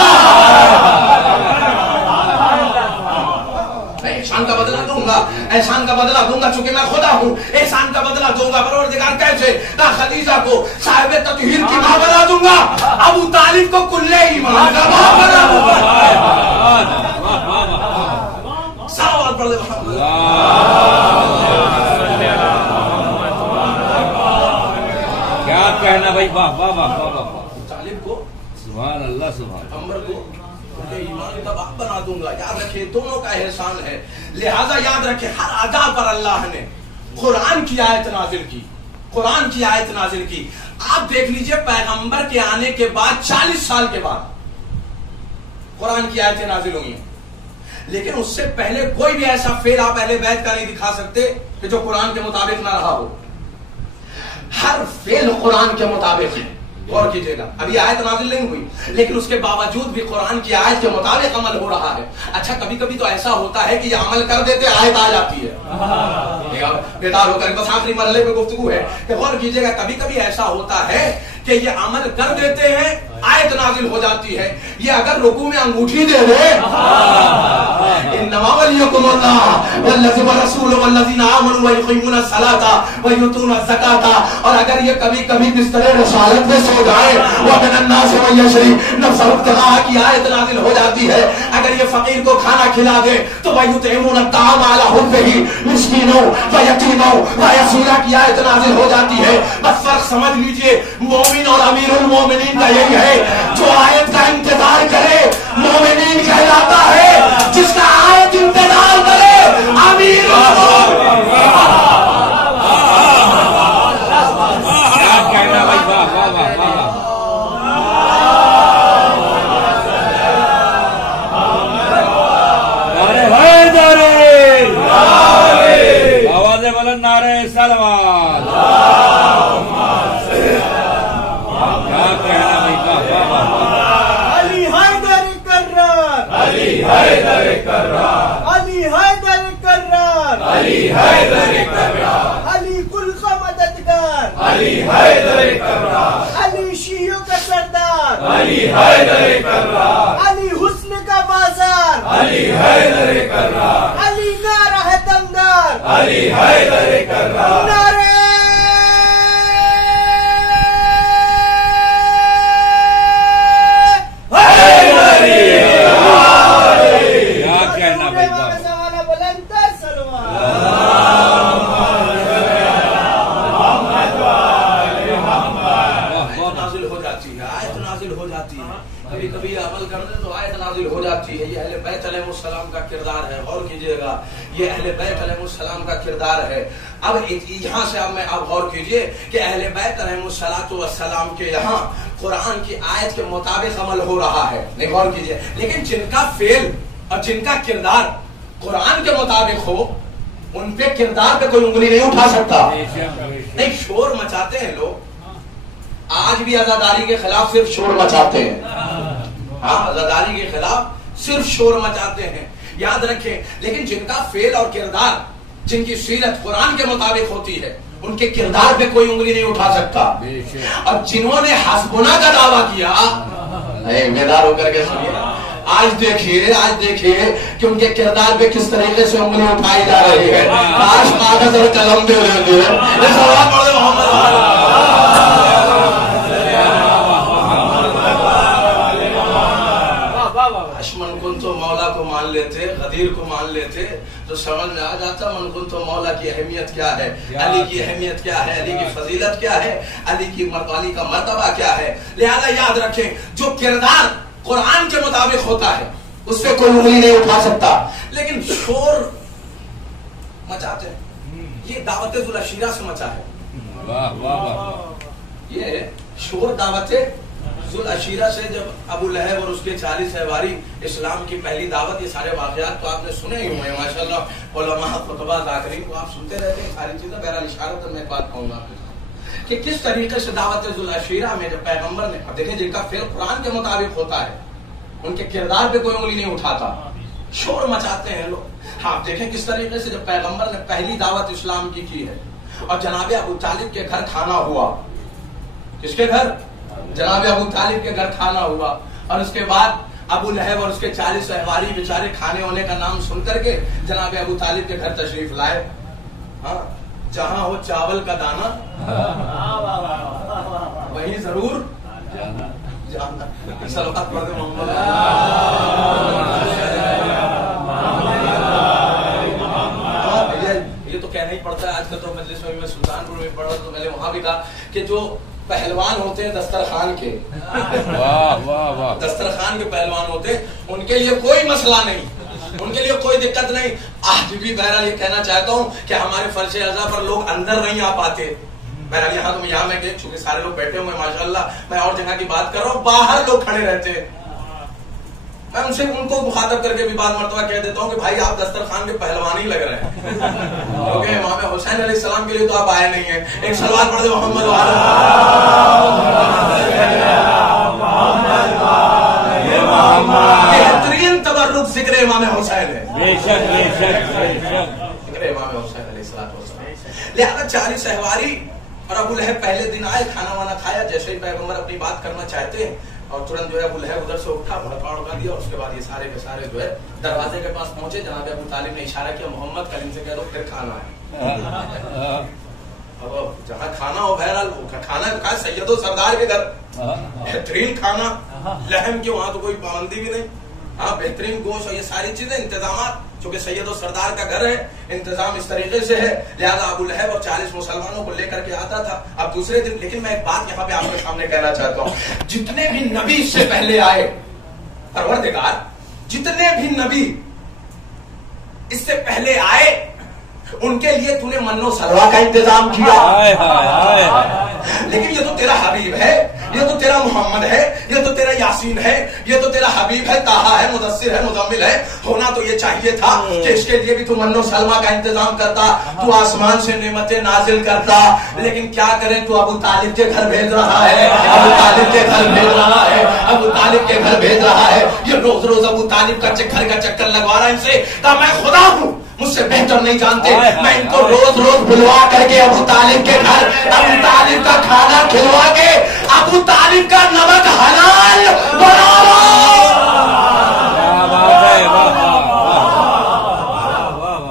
احسان کا بدلہ دوں گا، احسان کا بدلہ دوں گا، چونکہ میں خدا ہوں، احسان کا بدلہ دوں گا۔ پروردگار کیسے؟ کہا خدیجہ کو صاحب تطہیر کی ماں بنا دوں گا، ابو طالب کو کلے ایمان کا ماں بنا دوں گا۔ صلوات پڑھ دے محمد۔ کیا کہنا بھائی، واہ واہ واہ واہ۔ ابو طالب کو، سبحان اللہ، سبحان عمر کو ایمان کا باپ بنا دوں گا۔ یاد رکھیں دونوں کا احسان ہے، لہذا یاد رکھیں ہر ادا پر اللہ نے قرآن کی آیت نازل کی، قرآن کی آیت نازل کی۔ آپ دیکھ لیجئے پیغمبر کے آنے کے بعد 40 سال کے بعد قرآن کی آیتیں نازل ہوئی ہیں، لیکن اس سے پہلے کوئی بھی ایسا فعل آپ اہل بیت کا نہیں دکھا سکتے کہ جو قرآن کے مطابق نہ رہا ہو۔ ہر فعل قرآن کے مطابق ہے، غور کیجئے گا۔ ابھی آیت نازل نہیں ہوئی لیکن اس کے باوجود بھی قرآن کی آیت کے مطابق عمل ہو رہا ہے۔ اچھا کبھی کبھی تو ایسا ہوتا ہے کہ یہ عمل کر دیتے آیت آ جاتی ہے، بیدار ہو کر بس آخری مرحلے پہ گفتگو ہے کہ غور کیجئے گا، کبھی کبھی ایسا ہوتا ہے کہ یہ عمل کر دیتے ہیں، آیت نازل ہو جاتی ہے۔ یہ اگر رکوع میں انگوٹھی دے دے، انما ولیکم اللہ والذین ورسولہ والذین آمنوا ویقیمون الصلاۃ ویؤتون الزکاۃ، اور اگر یہ کبھی کبھی بستر رسالت میں سو جائے، ومن الناس من یشری نفسہ ابتغاء کی آیت نازل ہو جاتی ہے۔ اگر یہ فقیر کو کھانا کھلا دے تو ویطعمون الطعام علی حبہ مسکینوں ویتیموں واسیرا کی آیت نازل ہو جاتی ہے۔ بس فرق سمجھ لیجئے، مومن اور امیر المومنین کا یہی ہے، جو آیت کا انتظار کرے مومنین کہلاتا ہے، جس کا آیت انتظار کرے امیر المومنین۔ کیا کہنا بھائی، واہ واہ واہ واہ۔ نعرہ حیدری، آواز بلند، نعرہ سلوات۔ کیا کہنا بھائی، واہ واہ واہ۔ علی حیدر کرار، علی حیدر کرار، علی حیدر کرار، علی حیدر کرار، علی کل کا مددگار، علی حیدر کرار، علی شیعوں کا سردار، علی حیدر کرار، علی حسن کا بازار، علی حیدر کرار، علی نعرہ ہے دمدار، علی حیدر کرار، نعرہ کیا کہنا بھائی، واہ۔ سوالہ بلند تر سلوات۔ آیت نازل ہو جاتی ہے، آیت نازل ہو جاتی ہے، کبھی کبھی عمل کرنے تو آیت نازل ہو جاتی ہے۔ یہ اہل بیت علیہ السلام کا کردار ہے، غور کیجئے۔ کیجئے گا. یہ اہل بیت علیہ السلام کا کردار ہے. اب یہاں سے اب میں آپ غور کیجئے کہ اہل بیت علیہ السلام کے یہاں قرآن کی آیت کے مطابق عمل ہو رہا ہے. نہیں غور کیجئے. لیکن جن کا فعل اور جن کا کردار قرآن کے مطابق ہو ان پہ کردار پہ کوئی انگلی نہیں اٹھا سکتا. نہیں شور مچاتے ہیں لوگ آج بھی عزاداری کے خلاف صرف شور مچاتے ہیں. ہاں عزاداری کے خلاف صرف شور مچاتے ہیں. یاد رکھیں لیکن جن کا فعل اور کردار جن کی سیرت قرآن کے مطابق ہوتی ہے ان کے کردار پہ کوئی انگلی نہیں اٹھا سکتا. اور جنہوں نے حسبنا کا دعویٰ کیا بیدار ہو کر کے سنیے. آج دیکھیے کہ ان کے کردار پہ کس طریقے سے انگلی اٹھائی جا رہی ہے. کاش کاغذ اور قلم دے دیتے من کن تو مولا کو مان لیتے, غدیر کو مان لیتے تو سمجھ میں آ جاتا من کن تو مولا کی اہمیت کیا ہے, علی کی اہمیت کیا ہے, علی کی فضیلت کیا ہے, علی کا مرتبہ کیا ہے. لہذا یاد رکھیں جو کردار قرآن کے مطابق ہوتا ہے اس سے کوئی انگلی نہیں اٹھا سکتا. لیکن شور مچاتے ہیں, یہ دعوت ذوالعشیرہ سے مچا ہے. یہ شور دعوت ذوالعشیرہ سے جب ابو لہب اور اس کے 40 احباری اسلام کی پہلی دعوت, یہ سارے واقعات تو آپ نے سنے ہی ہوئے ہیں ماشاءاللہ. علماء خطبہ ذاکرین کو آپ سنتے رہتے ہیں ساری چیزیں. بہرحال اشارت میں ایک بات کہوں گا کہ کس طریقے سے دعوت ذوالعشیرہ میں جب پیغمبر نے, دیکھیں جن کا فعل قرآن کے مطابق ہوتا ہے ان کے کردار پہ کوئی انگلی نہیں اٹھاتا, شور مچاتے ہیں لوگ. ہاں دیکھیں کس طریقے سے جب پیغمبر نے پہلی دعوت اسلام کی ہے اور جناب ابو طالب کے گھر کھانا ہوا. کس کے گھر؟ جناب ابو طالب کے گھر کھانا ہوا. اور اس کے بعد ابو لہب اور اس کے 40 احباری بیچارے کھانے ہونے کا نام سن کر کے جناب ابو طالب کے گھر تشریف لائے. ہاں جہاں ہو چاول کا دانا وہیں ضرور جانا. سلوات پڑھ دیں محمد. یہ تو کہنا ہی پڑتا ہے. آج کل تو مجلس میں سلطان پور میں پڑھا تو میں نے وہاں بھی کہا کہ جو پہلوان ہوتے ہیں دسترخوان کے, دسترخوان کے پہلوان ہوتے ہیں, ان کے لیے کوئی مسئلہ نہیں, ان کے لیے کوئی دقت نہیں. آج بھی بہرحال یہ کہنا چاہتا ہوں کہ ہمارے فرش اعضاء پر لوگ اندر نہیں آ پاتے. بہرحال یہاں میں چونکہ سارے لوگ بیٹھے ہوئے ماشاءاللہ, میں اور جگہ کی بات کر رہا ہوں, باہر لوگ کھڑے رہتے ہیں. میں ان کو مخاطب کر کے بھی بعض مرتبہ کہہ دیتا ہوں کہ بھائی آپ دسترخوان کے پہلوان ہی لگ رہے ہیں, کیونکہ امام حسین علیہ السلام کے لیے تو آپ آئے نہیں ہیں. ایک صلوات پڑھ دیں محمد بہترین تبرک ذکر امام حسین ہے, ذکر امام حسین علیہ السلام. لہذا 40 احباری اور ابو لہب پہلے دن آئے, کھانا وانا کھایا. جیسے ہی پیغمبر اپنی بات کرنا چاہتے ہیں اور ترنت جو ہے ابو لہب ادھر سے اٹھا, بھڑکا اڑکا دیا. اس کے بعد یہ سارے کے سارے جو ہے دروازے کے پاس پہنچے. جناب ابو طالب نے اشارہ کیا محمد کل ان سے کہہ دو پھر کھانا ہے. اب جہاں کھانا ہو بہرحال کھانا کھا, سید و سردار کے گھر بہترین کھانا, لحم کی وہاں تو کوئی پابندی بھی نہیں. ہاں بہترین گوشت اور یہ ساری چیزیں انتظامات, چونکہ سید و سردار کا گھر ہے, انتظام اس طریقے سے ہے. لہذا ابو لہب اور 40 مسلمانوں کو لے کر کے آتا تھا. اب دوسرے دن, لیکن میں ایک بات یہاں پہ آپ کے سامنے کہنا چاہتا ہوں, جتنے بھی نبی اس سے پہلے آئے, پروردگار جتنے بھی نبی اس سے پہلے آئے ان کے لیے تو نے من و سلوا کا انتظام کیا. لیکن یہ تو تیرا حبیب ہے, یہ تو تیرا محمد ہے, یہ تو تیرا یاسین ہے, یہ تو تیرا حبیب ہے, طٰہٰ ہے, مدثر ہے, مزمل ہے. ہونا تو یہ چاہیے تھا کہ اس کے لیے بھی تو من و سلوا کا انتظام کرتا, تو آسمان سے نعمتیں نازل کرتا. لیکن کیا کریں, تو ابو طالب کے گھر بھیج رہا ہے, ابو طالب کے گھر بھیج رہا ہے, ابو طالب کے گھر بھیج رہا ہے. یہ روز روز ابو طالب کا گھر کا چکر لگوا رہا ہے. ان سے کہا میں خدا ہوں, مجھ سے بہتر نہیں جانتے, میں ان کو روز روز بلوا کر کے ابو طالب کے گھر ابو طالب کا کھانا کھلوا کے ابو طالب کا نمک حلال بنا رہا.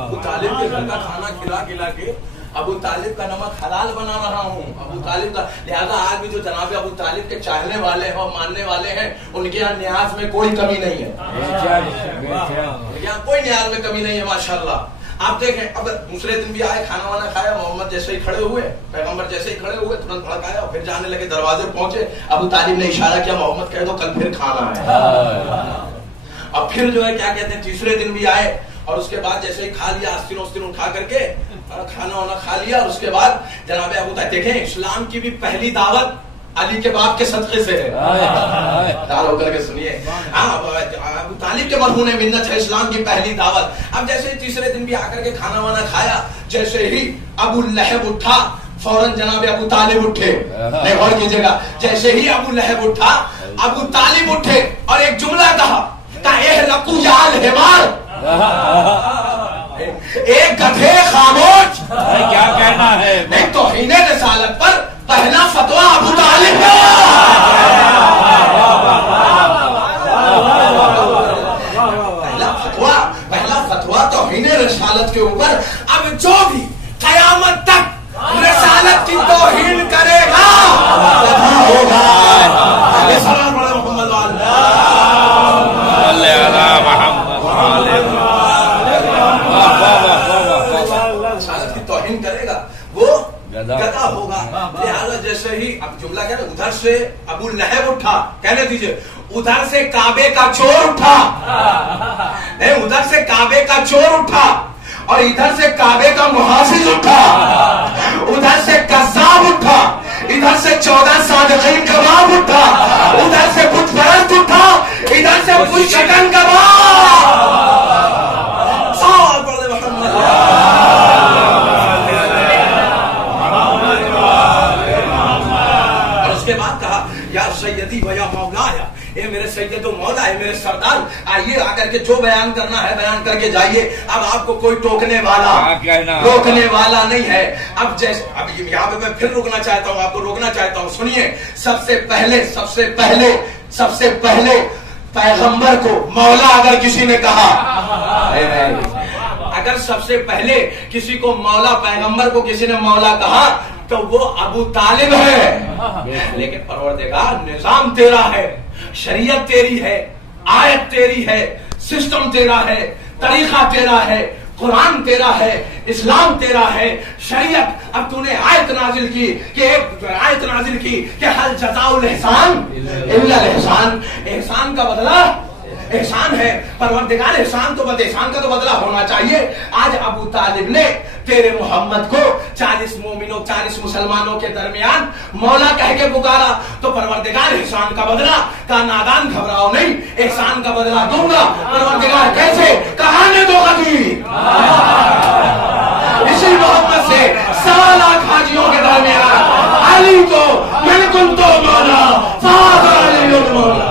ابو طالب کے گھر کا کھانا کھلا کھلا کے ابو طالب کا نمک حلال بنا رہا ہوں. ابو طالب کا, لہذا آج بھی جو جناب ابو طالب کے چاہنے والے ہیں اور ماننے والے ہیں ان کے یہاں نیاز میں کوئی کمی نہیں ہے, یہاں کوئی نیاز میں کمی نہیں ہے ماشاءاللہ. آپ دیکھیں اب دوسرے دن بھی آئے, کھانا وانا کھایا, محمد جیسے ہی کھڑے ہوئے, پیغمبر جیسے ہی کھڑے ہوئے ترنت بھڑکایا اور پھر جانے لگے. دروازے پہنچے, ابو طالب نے اشارہ کیا محمد کہہ دو کل پھر کھانا ہے. اب پھر جو ہے کیا کہتے ہیں تیسرے دن بھی آئے اور اس کے بعد جیسے ہی کھا لیا آستین وستین اٹھا کر کے کھانا وانا کھا لیا، اور اس کے بعد جناب ابو طالب دیکھیں اسلام کی بھی پہلی دعوت علی کے باپ کے صدقے سے ہے. دار ہو کر کے سنیے، ابو طالب کے مرہون منت ہے اسلام کی پہلی دعوت. اب جیسے تیسرے دن بھی آ کر کے کھانا وانا کھایا، جیسے ہی ابو لہب اٹھا فوراً جناب ابو طالب اٹھے. نہیں غور کیجیے گا، جیسے ہی ابو لہب اٹھا ابو طالب اٹھے اور ایک جملہ کہا کہ اے رکو جال حمار، ایک گدھے خاموش. کیا کہنا ہے؟ نہیں توہین رسالت پر پہلا فتویٰ ابو طالب کا. پہلا فتویٰ توہین رسالت کے اوپر. اب جو بھی قیامت تک رسالت کی توہین کرے گا ہوگا. رسالت کی توہین کرے گا وہ گدا ہوگا. لہٰذا جیسے ہی اب جملہ کیا ہے، ادھر سے ابو لہب اٹھا، کہنے دیجئے ادھر سے کعبے کا چور اٹھا، نہیں ادھر سے کعبے کا چور اٹھا، اور ادھر سے کعبے کا محافظ اٹھا، ادھر سے قذاب اٹھا، ادھر سے 14 صادقین کباب اٹھا، ادھر سے بت پرست اٹھا، ادھر سے بت چکن کباب. اور اس کے بعد کہا یا سیدی و یا مولایا، اے میرے سید و مولا، اے میرے سردار، آئیے آ کر کے جو بیان کرنا ہے بیان کر کے جائیے. اب آپ کو کوئی ٹوکنے والا روکنے والا نہیں ہے. اب جیسے اب یہاں پہ میں پھر رکنا چاہتا ہوں، آپ کو روکنا چاہتا ہوں. سنیے، سب سے پہلے پیغمبر کو مولا اگر کسی نے کہا، اگر سب سے پہلے کسی کو مولا، پیغمبر کو کسی نے مولا کہا تو وہ ابو طالب ہے. لیکن پروردگار نظام تیرا ہے، شریعت تیری ہے، آیت تیری ہے، سسٹم تیرا ہے، طریقہ تیرا ہے، قرآن تیرا ہے، اسلام تیرا ہے، شریعت. اب تو نے آیت نازل کی کہ حل جزاء الاحسان الا الاحسان، احسان کا بدلہ احسان ہے. پروردگار احسان کا تو بدلہ ہونا چاہیے. آج ابو طالب نے تیرے محمد کو 40 مسلمانوں کے درمیان مولا کہہ کے پکارا، تو پروردگار احسان کا بدلہ کا نادان گھبراؤ نہیں، احسان کا بدلہ دوں گا. پروردگار کیسے؟ کہاں نے دھوکہ دی. اسی محبت سے 1.25 لاکھ حاجیوں کے درمیان علی کو بالکل تو مولا فاضل علی المولا.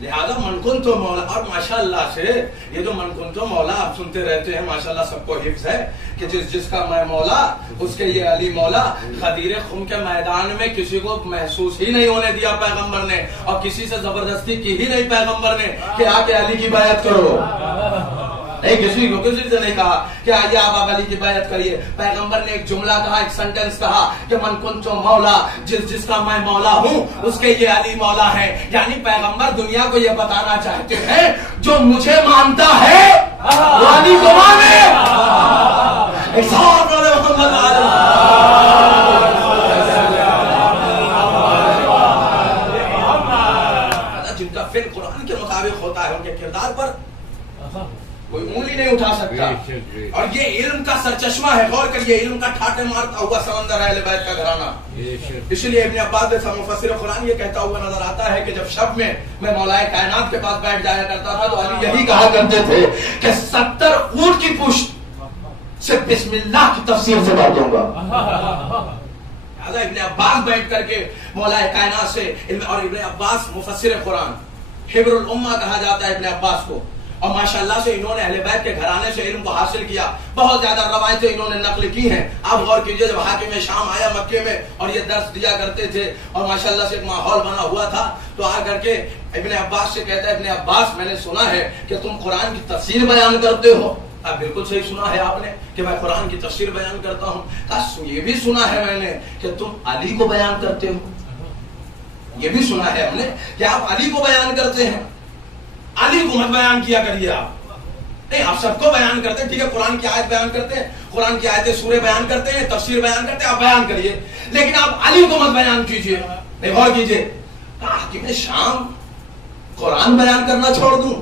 لہذا من کن تو مولا. اور ماشاءاللہ سے یہ جو من کن تو مولا آپ سنتے رہتے ہیں، ماشاءاللہ سب کو حفظ ہے کہ جس کا میں مولا اس کے یہ علی مولا. غدیر خم کے میدان میں کسی کو محسوس ہی نہیں ہونے دیا پیغمبر نے، اور کسی سے زبردستی کی ہی نہیں پیغمبر نے کہ آ کے علی کی بیعت کرو. نہیں کسی سے نہیں کہا کہ آئیے آپ علی کی بیعت کریے. پیغمبر نے ایک جملہ کہا، ایک سینٹنس کہا کہ من کنتو مولا، جس کا میں مولا ہوں اس کے یہ علی مولا ہے. یعنی پیغمبر دنیا کو یہ بتانا چاہتے ہیں جو مجھے مانتا ہے وہ علی کو مانے. جن کا فعل قرآن کے مطابق ہوتا ہے ان کے کردار پر کوئی انگلی نہیں اٹھا سکتا. اور یہ علم کا سرچشمہ ہے. غور کریے، علم کا ٹھاٹے مارتا ہوا سمندر ہے اہل بیت کا گھرانہ. اس لیے ابن عباس جیسا مفسر قرآن یہ کہتا ہوا نظر آتا ہے کہ جب شب میں مولا کائنات کے پاس بیٹھ جایا کرتا تھا تو علی یہی کہا کرتے تھے کہ 70 اونٹ کی پشت سے بسم اللہ کی تفسیر سے باتوں گا. ابن عباس بیٹھ کر کے مولا کائنات سے، اور ابن عباس مفسر قرآن، حبر الامہ کہا جاتا ہے ابن عباس کو. اور ماشاءاللہ سے انہوں نے اہل بیت کے گھرانے سے علم کو حاصل کیا. بہت زیادہ روایتیں انہوں نے نقل کی ہیں. آپ غور کیجئے، جب حاکم شام آیا مکے میں اور یہ درس دیا کرتے تھے اور ماشاءاللہ سے ایک ماحول بنا ہوا تھا، تو آ کر کے ابن عباس سے کہتا ہے، ابن عباس میں نے سنا ہے کہ تم قرآن کی تفسیر بیان کرتے ہو. بالکل صحیح سنا ہے آپ نے کہ میں قرآن کی تفسیر بیان کرتا ہوں. یہ بھی سنا ہے میں نے کہ تم علی کو بیان کرتے ہو. یہ بھی سنا ہے ہم نے کہ آپ علی کو بیان کرتے ہیں. علی کو مت بیان کیا کریے آپ. نہیں, آپ سب کو بیان کرتے ہیں, ٹھیک ہے, قرآن کی آیت بیان کرتے ہیں, قرآن کی آیتیں سورے بیان کرتے ہیں, تفسیر بیان کرتے ہیں, آپ بیان کریے, لیکن آپ علی کو مت بیان کیجیے. نہیں, غور کیجیے, حاکم شام قرآن بیان کرنا چھوڑ دوں,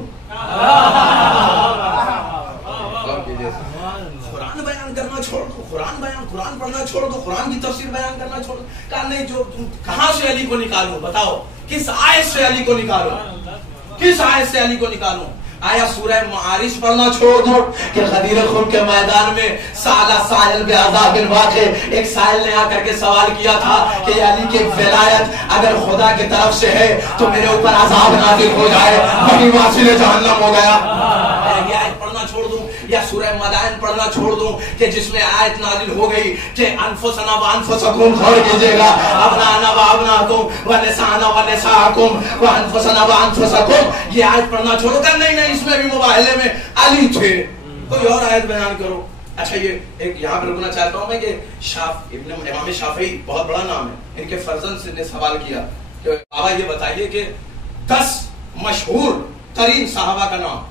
قرآن بیان کرنا چھوڑ دو, قرآن پڑھنا چھوڑ دو, قرآن کی تفسیر بیان کرنا چھوڑ دو. کہا نہیں, جو کہاں سے علی کو نکالوں, بتاؤ کس آیت سے علی کو نکالوں, کس آیت سے علی کو نکالوں. آیا سورہ معارج پڑھنا چھوڑ دو کہ غدیر خم کے میدان میں سالہ سائل بعذاب واقع, ایک سائل نے آ کر کے سوال کیا تھا کہ علی کی ولایت اگر خدا کی طرف سے ہے تو میرے اوپر عذاب نازل ہو جائے, وہی واصل جہنم ہو گیا. یہ آیت پڑھنا چھوڑ دوں یا سورہ مدائن پڑھنا چھوڑ دوں کہ جس میں آیت نازل ہو گئی کہ انفسنا وانفسکم, غور کیجئے گا, ابنانا وابناکم ونسانا ونساکم وانفسنا وانفسکم, یہ آیت پڑھنا چھوڑو. کہ نہیں نہیں, اس میں بھی مباہلے میں علی تھے, کوئی اور آیت بیان کرو. اچھا, یہ ایک یہاں پہ رکنا چاہتا ہوں میں کہ امام شافعی بہت بڑا نام ہے, ان کے فرزند سے نے سوال کیا کہ بابا یہ بتائیے کہ 10 مشہور ترین صحابہ کا نام.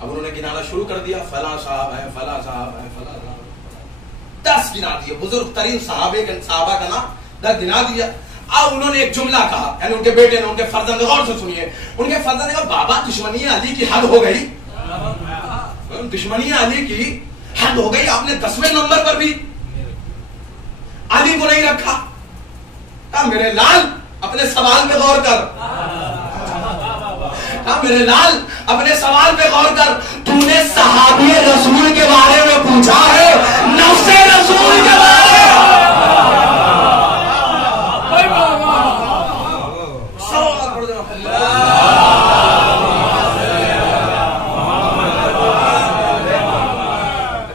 اب انہوں نے گنانا شروع کر دیا, فلاں صاحب ہے, فلاں صاحب ہے, فلاں صاحب ہے, 10 گنا دیے, بزرگ ترین صحابہ کا نام 10 گنا دیا. اب انہوں نے ایک جملہ کہا, یعنی ان کے بیٹے نے, ان کے فرزند, غور سے سنیے, ان کے فرزند نے کہا بابا دشمنی علی کی حد ہو گئی, دشمنی علی کی حد ہو گئی, آپ نے 10ویں نمبر پر بھی علی کو نہیں رکھا. کہا میرے لال اپنے سوال پہ غور کر, میرے لال اپنے سوال پہ غور کر, تو نے صحابی رسول کے بارے میں پوچھا ہے, نفس رسول کے بارے میں.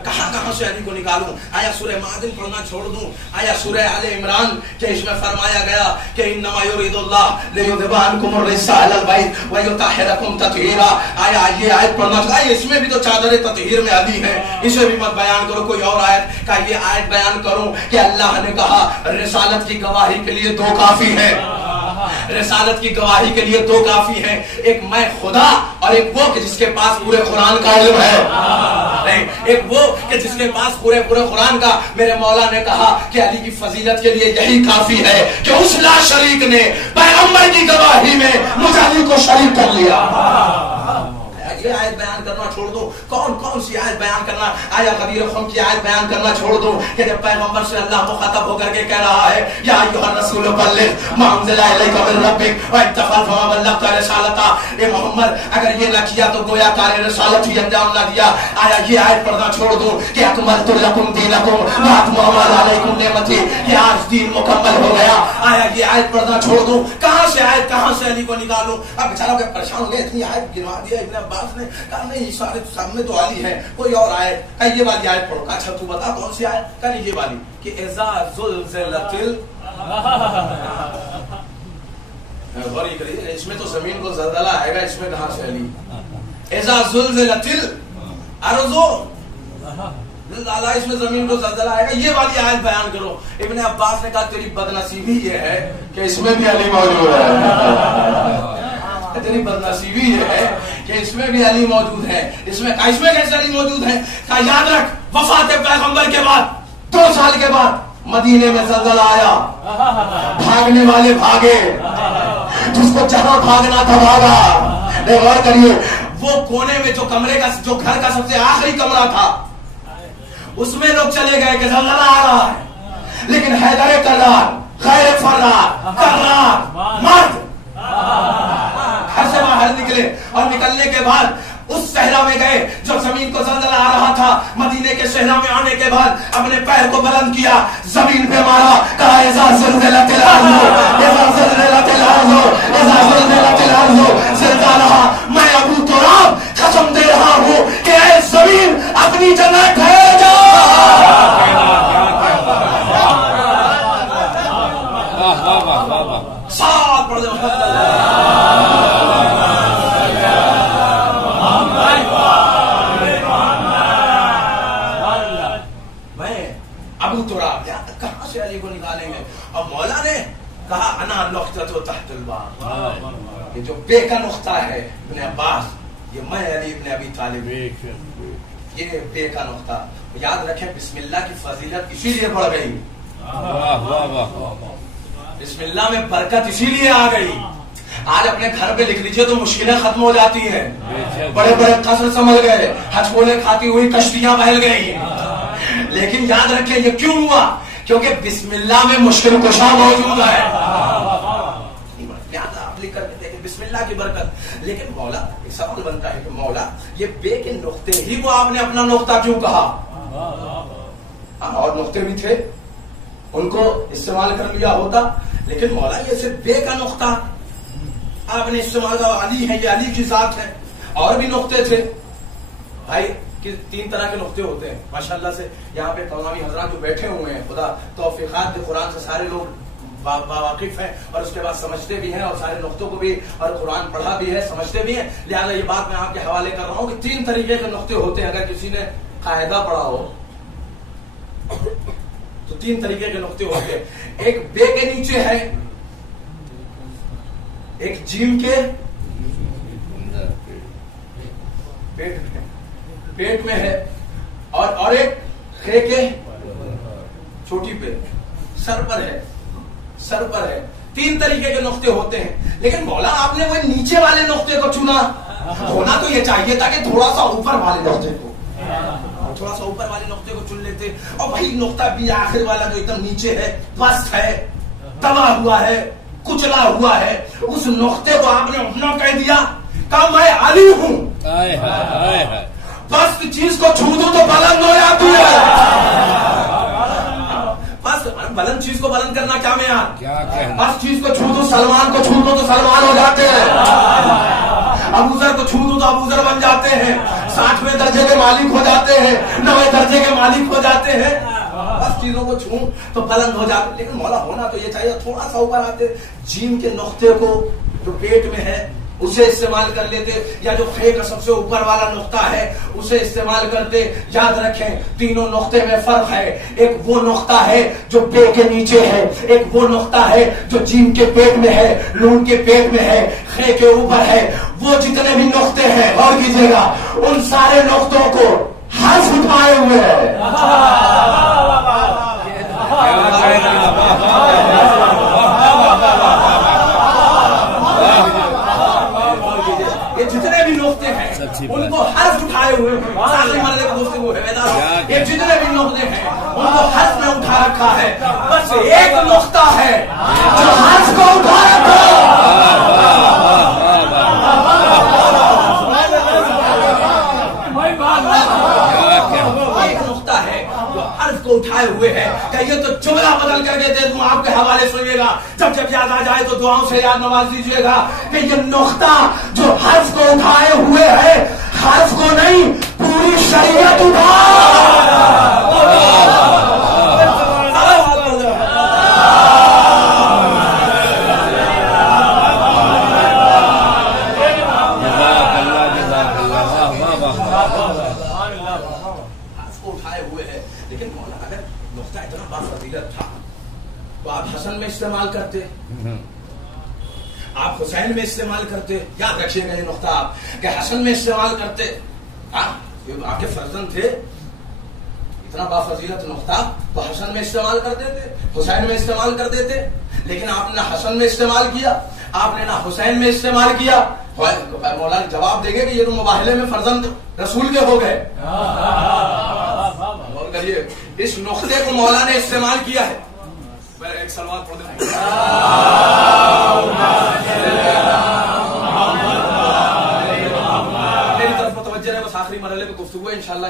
کہاں سے علی کو نکالوں؟ آیا سورہ معدن پڑھنا چھوڑ دوں, آیا سورہ آل عمران کہ اس میں فرمایا گیا کہ انما یرید اللہ لیذھب عنکم الرجس اہل البیت ویطہرکم تطہیرا, آیا یہ آیت پڑھنا چھوڑ, آیا اس میں بھی تو چادر تطہیر میں علی ہے, اسے بھی مت بیان کرو. کوئی اور آیت کا یہ آیت بیان کروں کہ اللہ نے کہا رسالت کی گواہی کے لیے 2 کافی ہیں, رسالت کی گواہی کے لیے 2 کافی ہیں, ایک میں خدا اور ایک وہ کہ جس کے پاس پورے قرآن کا علم ہے. نہیں, ایک وہ کہ جس کے پاس پورے قرآن کا. میرے مولا نے کہا کہ علی کی فضیلت کے لیے یہی کافی ہے کہ اس لا شریک نے پیغمبر کی گواہی میں مجھے علی کو شریک کر لیا. یہ آیت بیان کرنا چھوڑ دو, کون سی آیت بیان کرنا, آیا غدیر خم کی آیت بیان کرنا چھوڑ دو کہ جب پیغمبر سے اللہ مخاطب ہو کر کے کہہ رہا ہے یا ایھا الرسول بلغ ما انزل الیک من ربک وان تفعل فما بلغت رسالتہ. اے محمد اگر یہ نہ کیا تو گویا کار رسالت ہی انجام نہ دیا. آیا یہ آیت پڑھنا چھوڑ دو کہ اکملت لکم دینکم واتممت علیکم نعمتی, کہ آج دین مکمل ہو گیا. آیا یہ آیت پڑھنا چھوڑ دوں, کہاں سے آیت, کہاں سے علی کو نکالوں. اب بیچارہ کے پریشان ہو گئے, اتنی آیت گنوا دیا ابن عباس نے, کہا نہیں سارے سامنے تو علی ہے, کوئی اور آیت, کہا یہ والی آیت پڑھو. اچھا تو بتا کون سی آیت, کہا یہ والی کہ اذا زلزلت غور کریے, اس میں تو زمین کو زلزلہ آئے گا, اس میں کہاں سے علی. اذا زلزلت الارض, اس میں زمین کو زلزلہ آئے گا, یہ والی آیت بیان کرو. ابن عباس نے کہا تیری بدنصیبی یہ ہے کہ اس میں بھی علی موجود ہے, تیری بدنصیبی یہ ہے کہ اس میں بھی علی موجود ہے. اس میں کیسے علی موجود ہے؟ کہا یاد رکھ, وفات پیغمبر کے بعد 2 سال کے بعد مدینے میں زلزلہ آیا, بھاگنے والے بھاگے, جس کو جہاں بھاگنا تھا بھاگا. غور کریے, وہ کونے میں جو کمرے کا, جو گھر کا سب سے آخری کمرہ تھا, اس میں لوگ چلے گئے کہ زلزلہ آ رہا ہے, لیکن حیدر کرار, غیر فرار, کرار, مرد گھر سے باہر نکلے, اور نکلنے کے بعد اس صحرا میں گئے جو زمین کو زلزلہ آ رہا تھا. مدینے کے صحرا میں آنے کے بعد اپنے پیر کو بلند کیا, زمین پہ مارا, کہا اذا زلزلت الارض, اذا زلزلت الارض, اذا زلزلت الارض زلزالہا. میں ابو تراب قسم دے رہا ہوں کہ اے زمین اپنی جگہ ٹھہر جا. ساتھ پڑھ دو. اور مولا نے کہا انا نقطۃ تحت الباب، یہ جو بے کا نقطہ ہے ابن عباس، یہ میں علی ابن ابی طالب، یہ بے کا نقطہ. یاد رکھیں بسم اللہ کی فضیلت اسی لیے بڑھ گئی، بسم اللہ میں برکت اسی لیے آ گئی. آج اپنے گھر پہ لکھ لیجئے تو مشکلیں ختم ہو جاتی ہیں. بڑے بڑے قصر سمجھ گئے، ہچکولے کھاتی ہوئی کشتیاں بہل گئی. لیکن یاد رکھیں یہ کیوں ہوا؟ کیونکہ بسم اللہ میں مشکل کشا موجود ہے. یاد آپ لکھ کر کے دیکھیں بسم اللہ کی برکت. لیکن مولا ایک سوال بنتا ہے کہ مولا یہ بے کے نقطے ہی وہ آپ نے اپنا نقطہ کیوں کہا؟ اور نقطے بھی تھے ان کو استعمال کر لیا ہوتا، لیکن مولا یہ صرف بے کا نقطہ آپ نے استعمال کیا. علی ہے، یہ علی کی ذات ہے. اور بھی نقطے تھے بھائی، تین طرح کے نقطے ہوتے ہیں ماشاءاللہ سے. یہاں پہ تمامی حضرات جو بیٹھے ہوئے ہیں خدا توفیقات دے، قرآن سے سارے لوگ واقف ہیں اور اس کے بعد سمجھتے بھی ہیں اور سارے نقطوں کو بھی، اور قرآن پڑھا بھی ہے، سمجھتے بھی ہیں. لہٰذا یہ بات میں آپ کے حوالے کر رہا ہوں کہ تین طریقے کے نقطے ہوتے ہیں. اگر کسی نے قاعدہ پڑھا ہو تو تین طریقے کے نقطے ہوتے ہیں. ایک بے کے نیچے ہے، ایک جیم کے پیٹ میں ہے، اور ایک خے کے چھوٹی پہ سر پر ہے، سر پر ہے. تین طریقے کے نقطے ہوتے ہیں. لیکن مولا آپ نے وہ نیچے والے نقطے کو چنا. ہونا تو یہ چاہیے تھا کہ تھوڑا سا اوپر والے نقطے کو، تھوڑا سا اوپر والے نقطے کو چن لیتے. اور وہی نقطہ بھی آخر والا جو ایک دم نیچے ہے، پست ہے، تباہ ہوا ہے، کچلا ہوا ہے، اس نقطے کو آپ نے اپنا کہہ دیا. کہا میں علی ہوں. پست چیز کو چھو دو تو بلند ہو جاتی ہے. بس بلند چیز کو بلند کرنا کیا میں یار، بس چیز کو چھو دو، سلمان کو چھو دو تو سلمان ہو جاتے ہیں، ابوذر کو چھو دو تو ابوذر بن جاتے ہیں، 60ویں درجے کے مالک ہو جاتے ہیں، 9ویں درجے کے مالک ہو جاتے ہیں. بس چیزوں کو چھو تو بلند ہو جاتے. لیکن مولا ہونا تو یہ چاہیے تھوڑا سا اوپر آتے. جیم کے نقطے کو جو پیٹ میں ہے اسے استعمال کر لیتے، یا جو خے کا سب سے اوپر والا نقطہ ہے اسے استعمال کرتے. یاد رکھیں تینوں نقطے میں فرق ہے. ایک وہ نقطہ ہے جو بے کے نیچے ہے، ایک وہ نقطہ ہے جو جیم کے پیٹ میں ہے، نون کے پیٹ میں ہے، خے کے اوپر ہے. وہ جتنے بھی نقطے ہیں غور کیجیے گا، ان سارے نقطوں کو حرف اٹھائے ہوئے ہیں. جتنے بھی نقطے ہیں ان کو حرف اٹھائے ہوئے ہیں. ساتھی مرنے کا گفتگو ہے ویدار، یہ جتنے بھی نقطے ہیں ان کو حرف میں اٹھا رکھا ہے. بس ایک نقطہ ہے جو حرف کو اٹھا رکھا ہے. ایک نقطہ ہے جو حرف کو اٹھائے ہوئے ہے. کہیے تو جملہ بدل کر کے دے دوں آپ کے حوالے سنیے گا، جب جب یاد آ جائے تو دعاؤں سے یاد نواز دیجیے گا کہ یہ نقطہ جو حرف کو اٹھائے ہوئے ہے، حرف کو نہیں پوری شریعت اٹھا. حسن میں استعمال کرتے، آپ حسین میں استعمال کرتے. یاد رکھیے گا یہ نقطہ آپ کہ حسن میں استعمال کرتے. آپ کے فرزند تھے، اتنا بافضیلت نقطہ تو حسن میں استعمال کر دیتے، حسین میں استعمال کر دیتے. لیکن آپ نے حسن میں استعمال کیا، آپ نے نہ حسین میں استعمال کیا. مولا جواب دیں گے کہ یہ تو مباہلے میں فرزند رسول کے ہو گئے. غور کریے، اس نقطے کو مولا نے استعمال کیا ہے. ایک سلوات پڑھ دیں. میری طرف متوجہ ہے، بس آخری مرحلے پہ گفتگو ہے انشاءاللہ.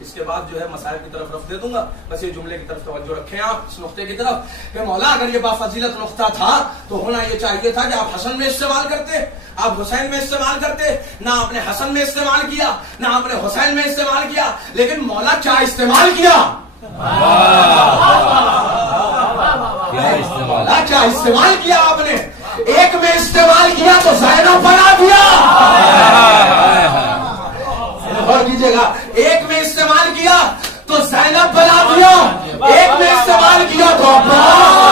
اس کے بعد جو ہے مسائل کی طرف رفت دے دوں گا. بس یہ جملے کی طرف توجہ رکھیں آپ اس نقطے کی طرف کہ مولا اگر یہ بافضیلت نقطہ تھا تو ہونا یہ چاہیے تھا کہ آپ حسن میں استعمال کرتے، آپ حسین میں استعمال کرتے. نہ آپ نے حسن میں استعمال کیا، نہ آپ نے حسین میں استعمال کیا. لیکن مولا کیا استعمال کیا؟ کیا استعمال کیا آپ نے؟ ایک میں استعمال کیا تو زینب بنا دیا. غور کیجیے گا، ایک میں استعمال کیا تو زینب بنا دیا، ایک میں استعمال کیا تو عباس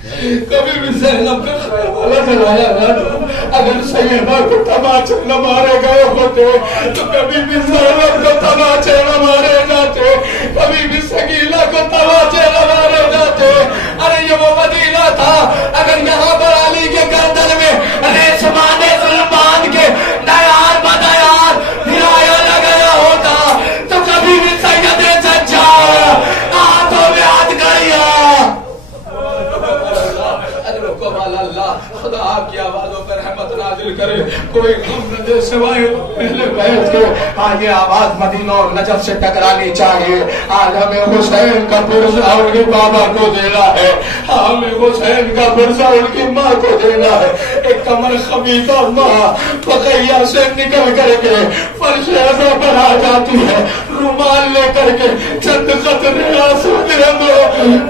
کبھی بھی زینب کا خیر والا کرایا نہ، اگر سیدہ کو تماچے نہ مارے گئے ہوتے تو کبھی بھی زینب کو تماچے نہ مارے جاتے، کبھی بھی سکینہ کو تماچے نہ مارے جاتے۔ ارے یہ وہ مدینہ تھا، اگر یہاں پر علی کے گردن میں ریشمان سلمان کے نیار بدیار ہلایا نہ گیا ہوتا تو کبھی بھی سید سجاد ہاتھوں میں ہاتھ گڑیا۔ اللہ خدا آپ کی آوازوں پر رحمت نازل کرے، کوئی غم نہ دے سوائے پہلے بیٹھ کے۔ آج یہ آواز مدینہ اور نجف سے ٹکرانی چاہیے۔ آج ہمیں حسین کا پرزہ ان کے بابا کو دینا ہے، ہمیں حسین کا پرزہ ان کی ماں کو دینا ہے۔ ایک کمر خبیثہ ماں بقیہ سے نکل کر کے فرش ازا پر آ جاتی ہے، رومال لے کر کے چند قطرے آنسو دے دو،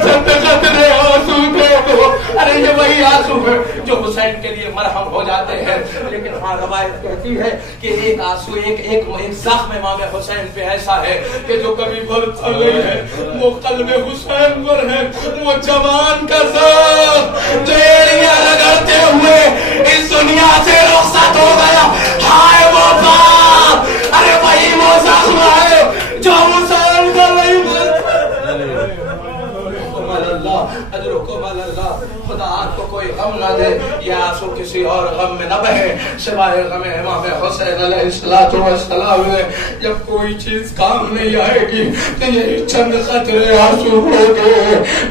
چند قطرے آنسو دے دو۔ ارے یہ وہی آنسو ہے جو حسین کے لیے مرہم ہو جاتے ہیں، لیکن ہاں روایت کہتی ہے کہ ایک آنسو ایک زخم امام حسین پہ ایسا ہے کہ جو کبھی بھرتا نہیں ہے، وہ قلب حسین پر ہے، وہ جوان کا زخم جو ایڑیاں رگڑتے ہوئے اس دنیا سے رخصت ہو گیا، ہائے وہ باپ، ارے وہی وہ زخم ہے جو حسین کا نہیں بھرتا۔ اللہ اجرکم اللہ، خدا آپ کو کوئی غم نہ دے، یہ آنسو کسی اور غم میں نہ بہے سوائے غم امام حسین علیہ السلام میں۔ جب کوئی چیز کام نہیں آئے گی تو یہ چند قطرے آنسو ہو گے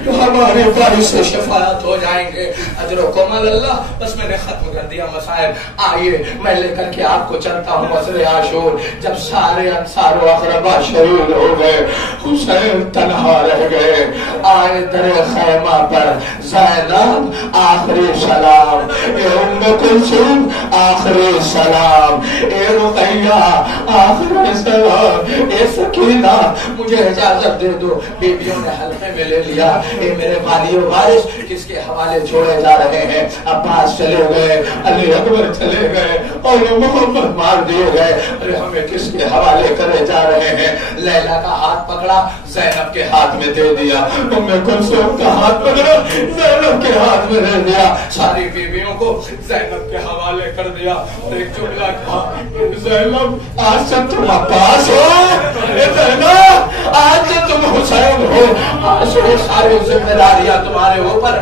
جو ہمارے باعث سے شفاعت ہو جائیں گے۔ اجرکم اللہ۔ بس میں نے ختم کر دیا مسائل، آئیے میں لے کر کے آپ کو چلتا ہوں عصر عاشور، جب سارے انصار و اقربا شہید ہو گئے، حسین تنہا رہ گئے، آئے در خیمہ پر زینب آخری سلام، اے ام کلثوم آخری سلام، اے رقیہ آخری سلام، اے سکینہ مجھے اجازت دے دو۔ بیبیوں نے حلقے میں لے لیا، اے میرے والی و وارث کس کے حوالے چھوڑے جا رہے ہیں؟ عباس چلے گئے، علی اکبر چلے گئے اور محمد مار دیے گئے، ارے ہمیں کس کے حوالے کرے جا رہے ہیں؟ لیلا کا ہاتھ پکڑا، زینب کے ہاتھ میں دے دیا، ام کلثوم کا ہاتھ پکڑا، زینب کے ہاتھ میں دے دیا، ساری بیویوں کو زینب کے حوالے کر دیا۔ ایک جملہ کہا، زینب آج سے تم عباس ہو، زینب آج سے تم حسین ہو، آج سے ساری ذمہ داریاں تمہارے اوپر۔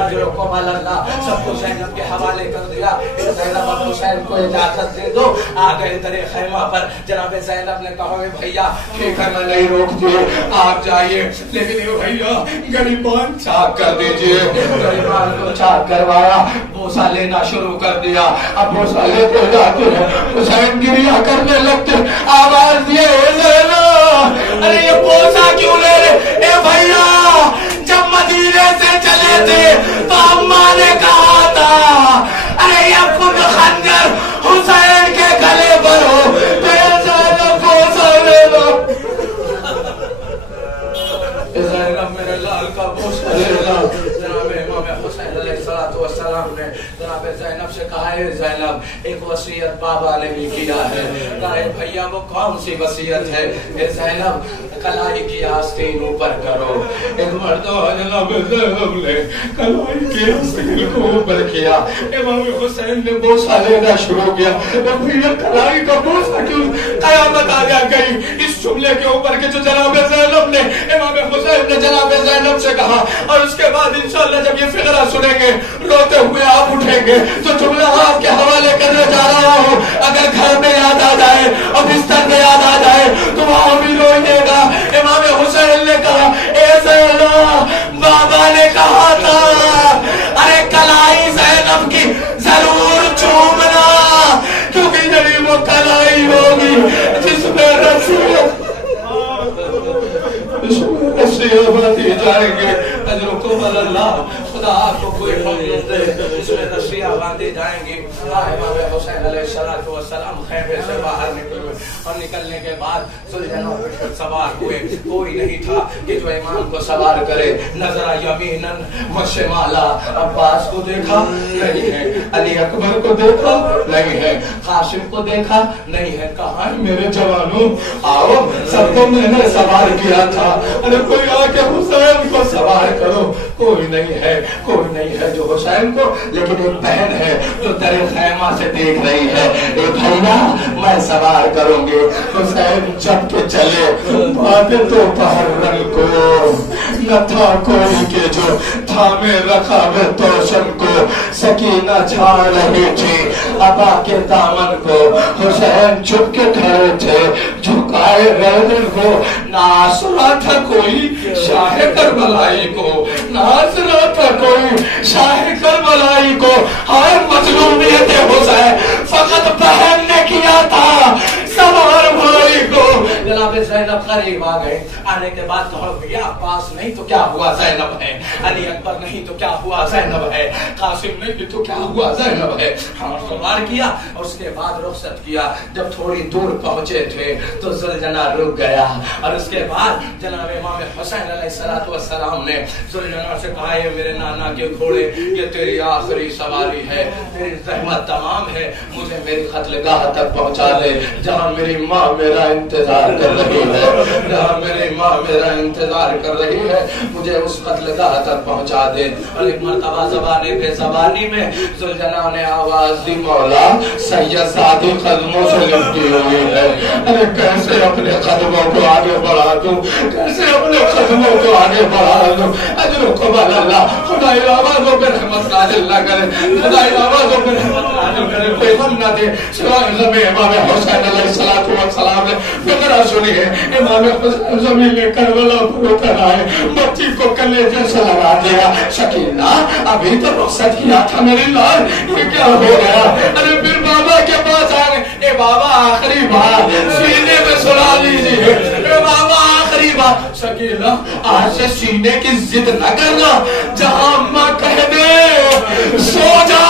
اجرکم اللہ، سب کو زینب کے حوالے کر دیا۔ زینب اب حسین کو اجازت دے دو، آ گئے در خیمہ پر۔ جناب زینب نے کہا بھیا ٹھیک ہے میں نہیں روکتی، آپ جائیے، لیکن یہ بھیا غریبان چاک کر دیجئے۔ غریبان کو چاک کروایا، بوسہ لینا شروع کر دیا۔ اب بوسہ لیتے جاتے ہیں، حسین گریہ کرنے لگتے، آواز دیے زینب ارے یہ بوسہ کیوں لے رہے؟ اے بھیا جب مدینے سے چلے تھے تو اماں نے کہا تھا ارے یہ خود خنجر حسین کے گلے پر ہو، تو یہ زینب بوسہ لے لو۔ زینب میرے لال کا بوسہ لے لو۔ جناب امام حسین علیہ السلام نے جناب زینب سے کہا ہے زینب ایک وصیت بابا نے بھی کیا ہے۔ کہا ہے بھیا وہ کون سی وصیت ہے؟ اے زینب کلائی کی آستین اوپر کرو۔ ایک مرتبہ جناب زینب نے کلائی کی آستین کو اوپر کیا، امام حسین نے بوسہ لینا شروع کیا۔ پھر کلائی کا بوسہ کیوں؟ قیامت آ گئی اس جملے کے اوپر کہ جو جناب زینب نے امام حسین نے جناب زینب سے کہا، اور اس کے بعد انشاءاللہ جب یہ فقرہ سنیں گے روتے ہوئے آپ اٹھیں گے تو جملہ آپ کے حوالے کرنے جا رہا ہوں۔ اگر گھر میں یاد آ جائے اور بستر میں یاد آ جائے تو وہاں بھی روئیے گا۔ امام حسین نے کہا اے زینب بابا نے کہا تھا ارے کلائی زینب کی ضرور چومنا، کیونکہ یہی وہ کلائی ہوگی جس میں رسیل بنتی جائیں گے۔ اجرکم اللہ، خدا آپ کو کوئی غم نہ دے، اس میں رسیاں باندھی جائیں گی۔ امام حسین علیہ السلام خیمے سے باہر نکلے اور نکلنے کے بعد سلجھنوں پر سوار ہوئے، کوئی نہیں تھا کہ جو امام کو سوار کرے۔ نظر یمیناً و شمالا، عباس کو دیکھا نہیں ہے، علی اکبر کو دیکھا نہیں ہے، قاسم کو دیکھا نہیں ہے۔ کہاں ہے میرے جوانوں؟ آؤ سب کو میں نے سوار کیا تھا، ارے کوئی آ کے حسین کو سوار کرو۔ کوئی نہیں ہے، کوئی نہیں جو حسین کو، لیکن ایک بہن ہے جو در خیمہ سے دیکھ رہی ہے، اے بھیا میں سوار کروں گی۔ حسین جب کے چلے باتیں تو باہر رنگ کو نہ تھا کوئی کہ جو تھامے رکھا ہے توشن کو، سکینہ جھاڑ رہی تھی ابا کے دامن کو، حسین چھپ کے کھڑے تھے جھکائے گردن کو، ناز رہا تھا کوئی شاہ کربلائی کو، ناز رہا تھا کوئی شاہ کربلائی کو، ہائے مظلومیت حسین فقط بہن نے کیا تھا سوار بھائی کو۔ جناب زینب قریب آ گئے، آنے کے بعد کہا بھیا عباس نہیں تو کیا ہوا زینب ہے، علی اکبر نہیں تو کیا ہوا زینب ہے، قاسم نہیں تو کیا ہوا زینب ہے۔ ہاں سوار کیا اور اس کے بعد رخصت کیا۔ جب تھوڑی دور پہنچے تھے تو زلجنا رک گیا، اور اس کے بعد جناب امام حسین علیہ السلام نے زلجنا سے کہا یہ میرے نانا کے گھوڑے، یہ تیری آخری سواری ہے، تیری زحمت تمام ہے، مجھے میری قتل گاہ تک پہنچا دے جہاں میری ماں میرا انتظار کر رہی ہے، جہاں میری ماں میرا انتظار کر رہی ہے، مجھے اس قتل گاہ تک پہنچا دے۔ اور ایک مرتبہ زبانی بے زبانی میں زلجنا نے آواز دی مولا سید سادی قدموں سے لپٹی ہوئی ہے، ارے کیسے اپنے قدموں کو آگے بڑھا دوں، کیسے اپنے قدموں کو آگے بڑھا دوں۔ اجر و قبال اللہ، خدای آوازوں پہ رحمت نازل نہ کرے، خدای آوازوں پہ رحمت نازل کرے، کوئی غم نہ دے سوائے غم امام حسین علیہ السلام نے۔ فقرہ سنیے، امام حسین زمین میں کربلا پر اتر آئے، بچی کو کلیجے سے لگا دیا، شکینہ ابھی تو رخصت کیا تھا میری لال، یہ کیا ہو گیا؟ ارے پھر بابا کے پاس آ گئے، اے بابا آخری بار سینے میں سلا لیجیے، اے بابا آخری بار۔ شکینہ آج سے سینے کی ضد نہ کرنا، جہاں اماں کہہ دے سو جا،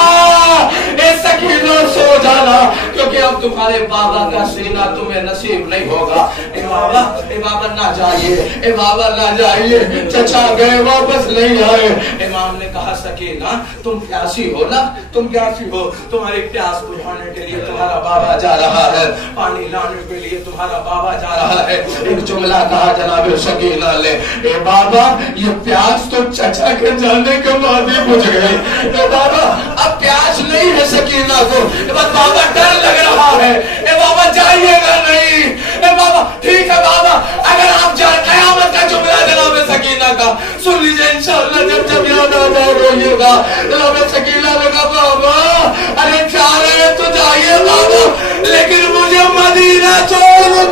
اے سکینہ سو جانا، کیونکہ اب تمہارے بابا کا سینہ تمہیں نصیب نہیں ہوگا۔ اے بابا نہ جائیے، اے بابا نہ جائیے، چچا گئے واپس نہیں آئے۔ امام نے کہا سکینہ تم پیاسی ہو نا، تم پیاسی ہو، تمہاری پیاس بجھانے کے لیے تمہارا بابا جا رہا ہے، پانی لانے کے لیے تمہارا بابا جا رہا ہے۔ ایک جملہ کہا جناب سکینہ نے، اے بابا یہ پیاس تو چچا کے جانے کے بعد ہی بجھ گئی، اے بابا اب پیاس نہیں ہے سکینہ کو، بس بابا ڈر لگ رہا ہے، اے بابا جائیے گا نہیں، اے بابا ٹھیک ہے بابا اگر آپ جائیں، قیامت کا جملہ جناب سکینہ کا سن لیجئے انشاءاللہ، جب یاد آ جائے روئیے گا۔ جناب سکینہ نے کہا بابا ارے جا رہے تو جائیے بابا، لیکن مجھے مدینہ چھوڑ۔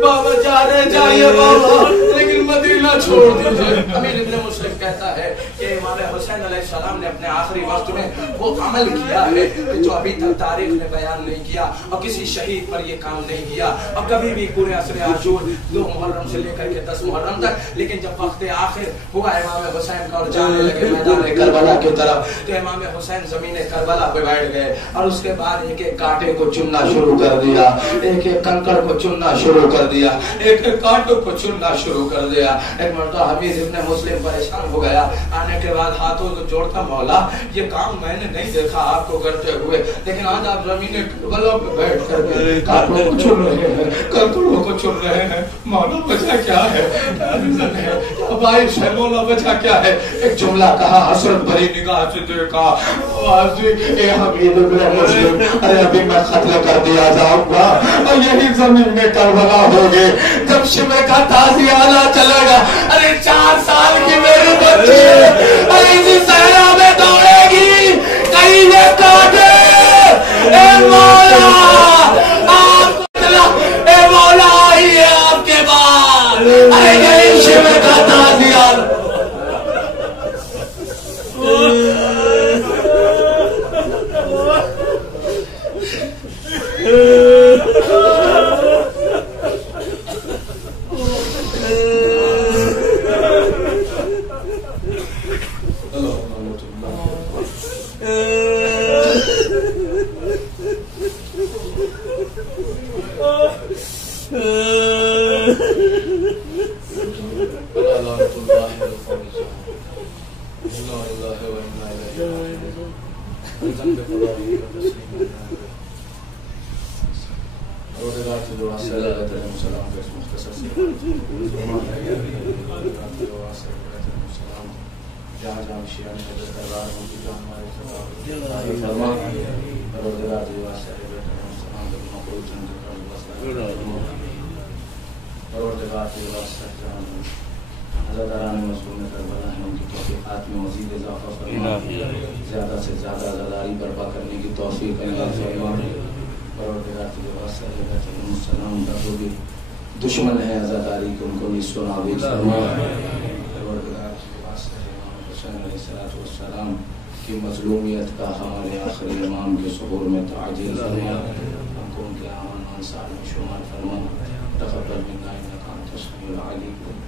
بابا جا رہے جائیے بابا، لیکن مدینہ چھوڑ دیجئے۔ امیر ابن مسلم کہتا ہے کہ امام حسین علیہ السلام نے اپنے آخری وقت میں وہ عمل کیا ہے جو ابھی تک تاریخ نے بیان نہیں کیا، اور کسی شہید پر یہ کام نہیں کیا، اور کبھی بھی پورے عصر عاشور 2 محرم سے لے کر کے 10 محرم تک۔ لیکن جب وقت آخر ہوا امام حسین کا اور جانے لگے میدان کربلا کی طرف، تو امام حسین زمین کربلا پہ بیٹھ گئے، اور اس کے بعد ایک ایک کانٹے کو چننا شروع کر دیا، ایک ایک کنکڑ کو چننا شروع کر دیا، ایک ایک کانٹوں کو چننا شروع کر دیا۔ ایک مرتبہ حمید ابن مسلم پریشان ہو گیا، آنے کے بعد ہاتھوں کو جوڑتا مولا یہ کام میں نے نہیں دیکھا آپ کو کرتے ہوئے، لیکن آج آپ زمین کربلا پہ بیٹھ کر کے کانٹوں کو چن رہے ہیں، کنکڑوں کو چن رہے ہیں، مولا وجہ کیا ہے؟ مولا وجہ کیا ہے؟ ایک جملہ کہا، حسرت بھری نگاہ سے دیکھا، اے حمید ابن مسلم ارے ابھی میں قتل کر دیا جاؤں گا، اور یہی زمین میں کربلا ہوگی، جب شمع کا تازیانہ چلے گا، ارے 4 سال کی میری بچی ارے اسی صحرا میں دوڑے گی، کہیں یہ کاٹے، اے مولا آپ قتلہ، اے مولا آئیے آپ کے بعد، ارے یہی شمع کا تازیانہ۔ روزگار کی جو واسطہ ہے علیہ السلام کا مختصر سے جہاں جہاں شیعہ نے حضرت دربار ان کی جان ہمارے فرما روزگار کی واسطہ ہے علیہ السلام کا مقبول چند روزگار کی واسطہ جہاں حضرت اران مظلوم کربلا ہیں ان کی توفیقات میں مزید اضافہ فرما زیادہ سے زیادہ عزاداری برپا کرنے کی توفیق عطا فرما پروردگار کی واسطہ ہے علیہ السلام کا جو بھی دشمن ہے عزاداری کے ان کو بھی نابود فرما پروردگار کی واسطہ ہے امام حسین علیہ السلام کی مظلومیت کا ہمارے آخری امام کے ظہور میں تعجیل فرما ہم کو ان کے اعمال و انصار میں شمار فرما تقبل منا انک انت السمیع العلیم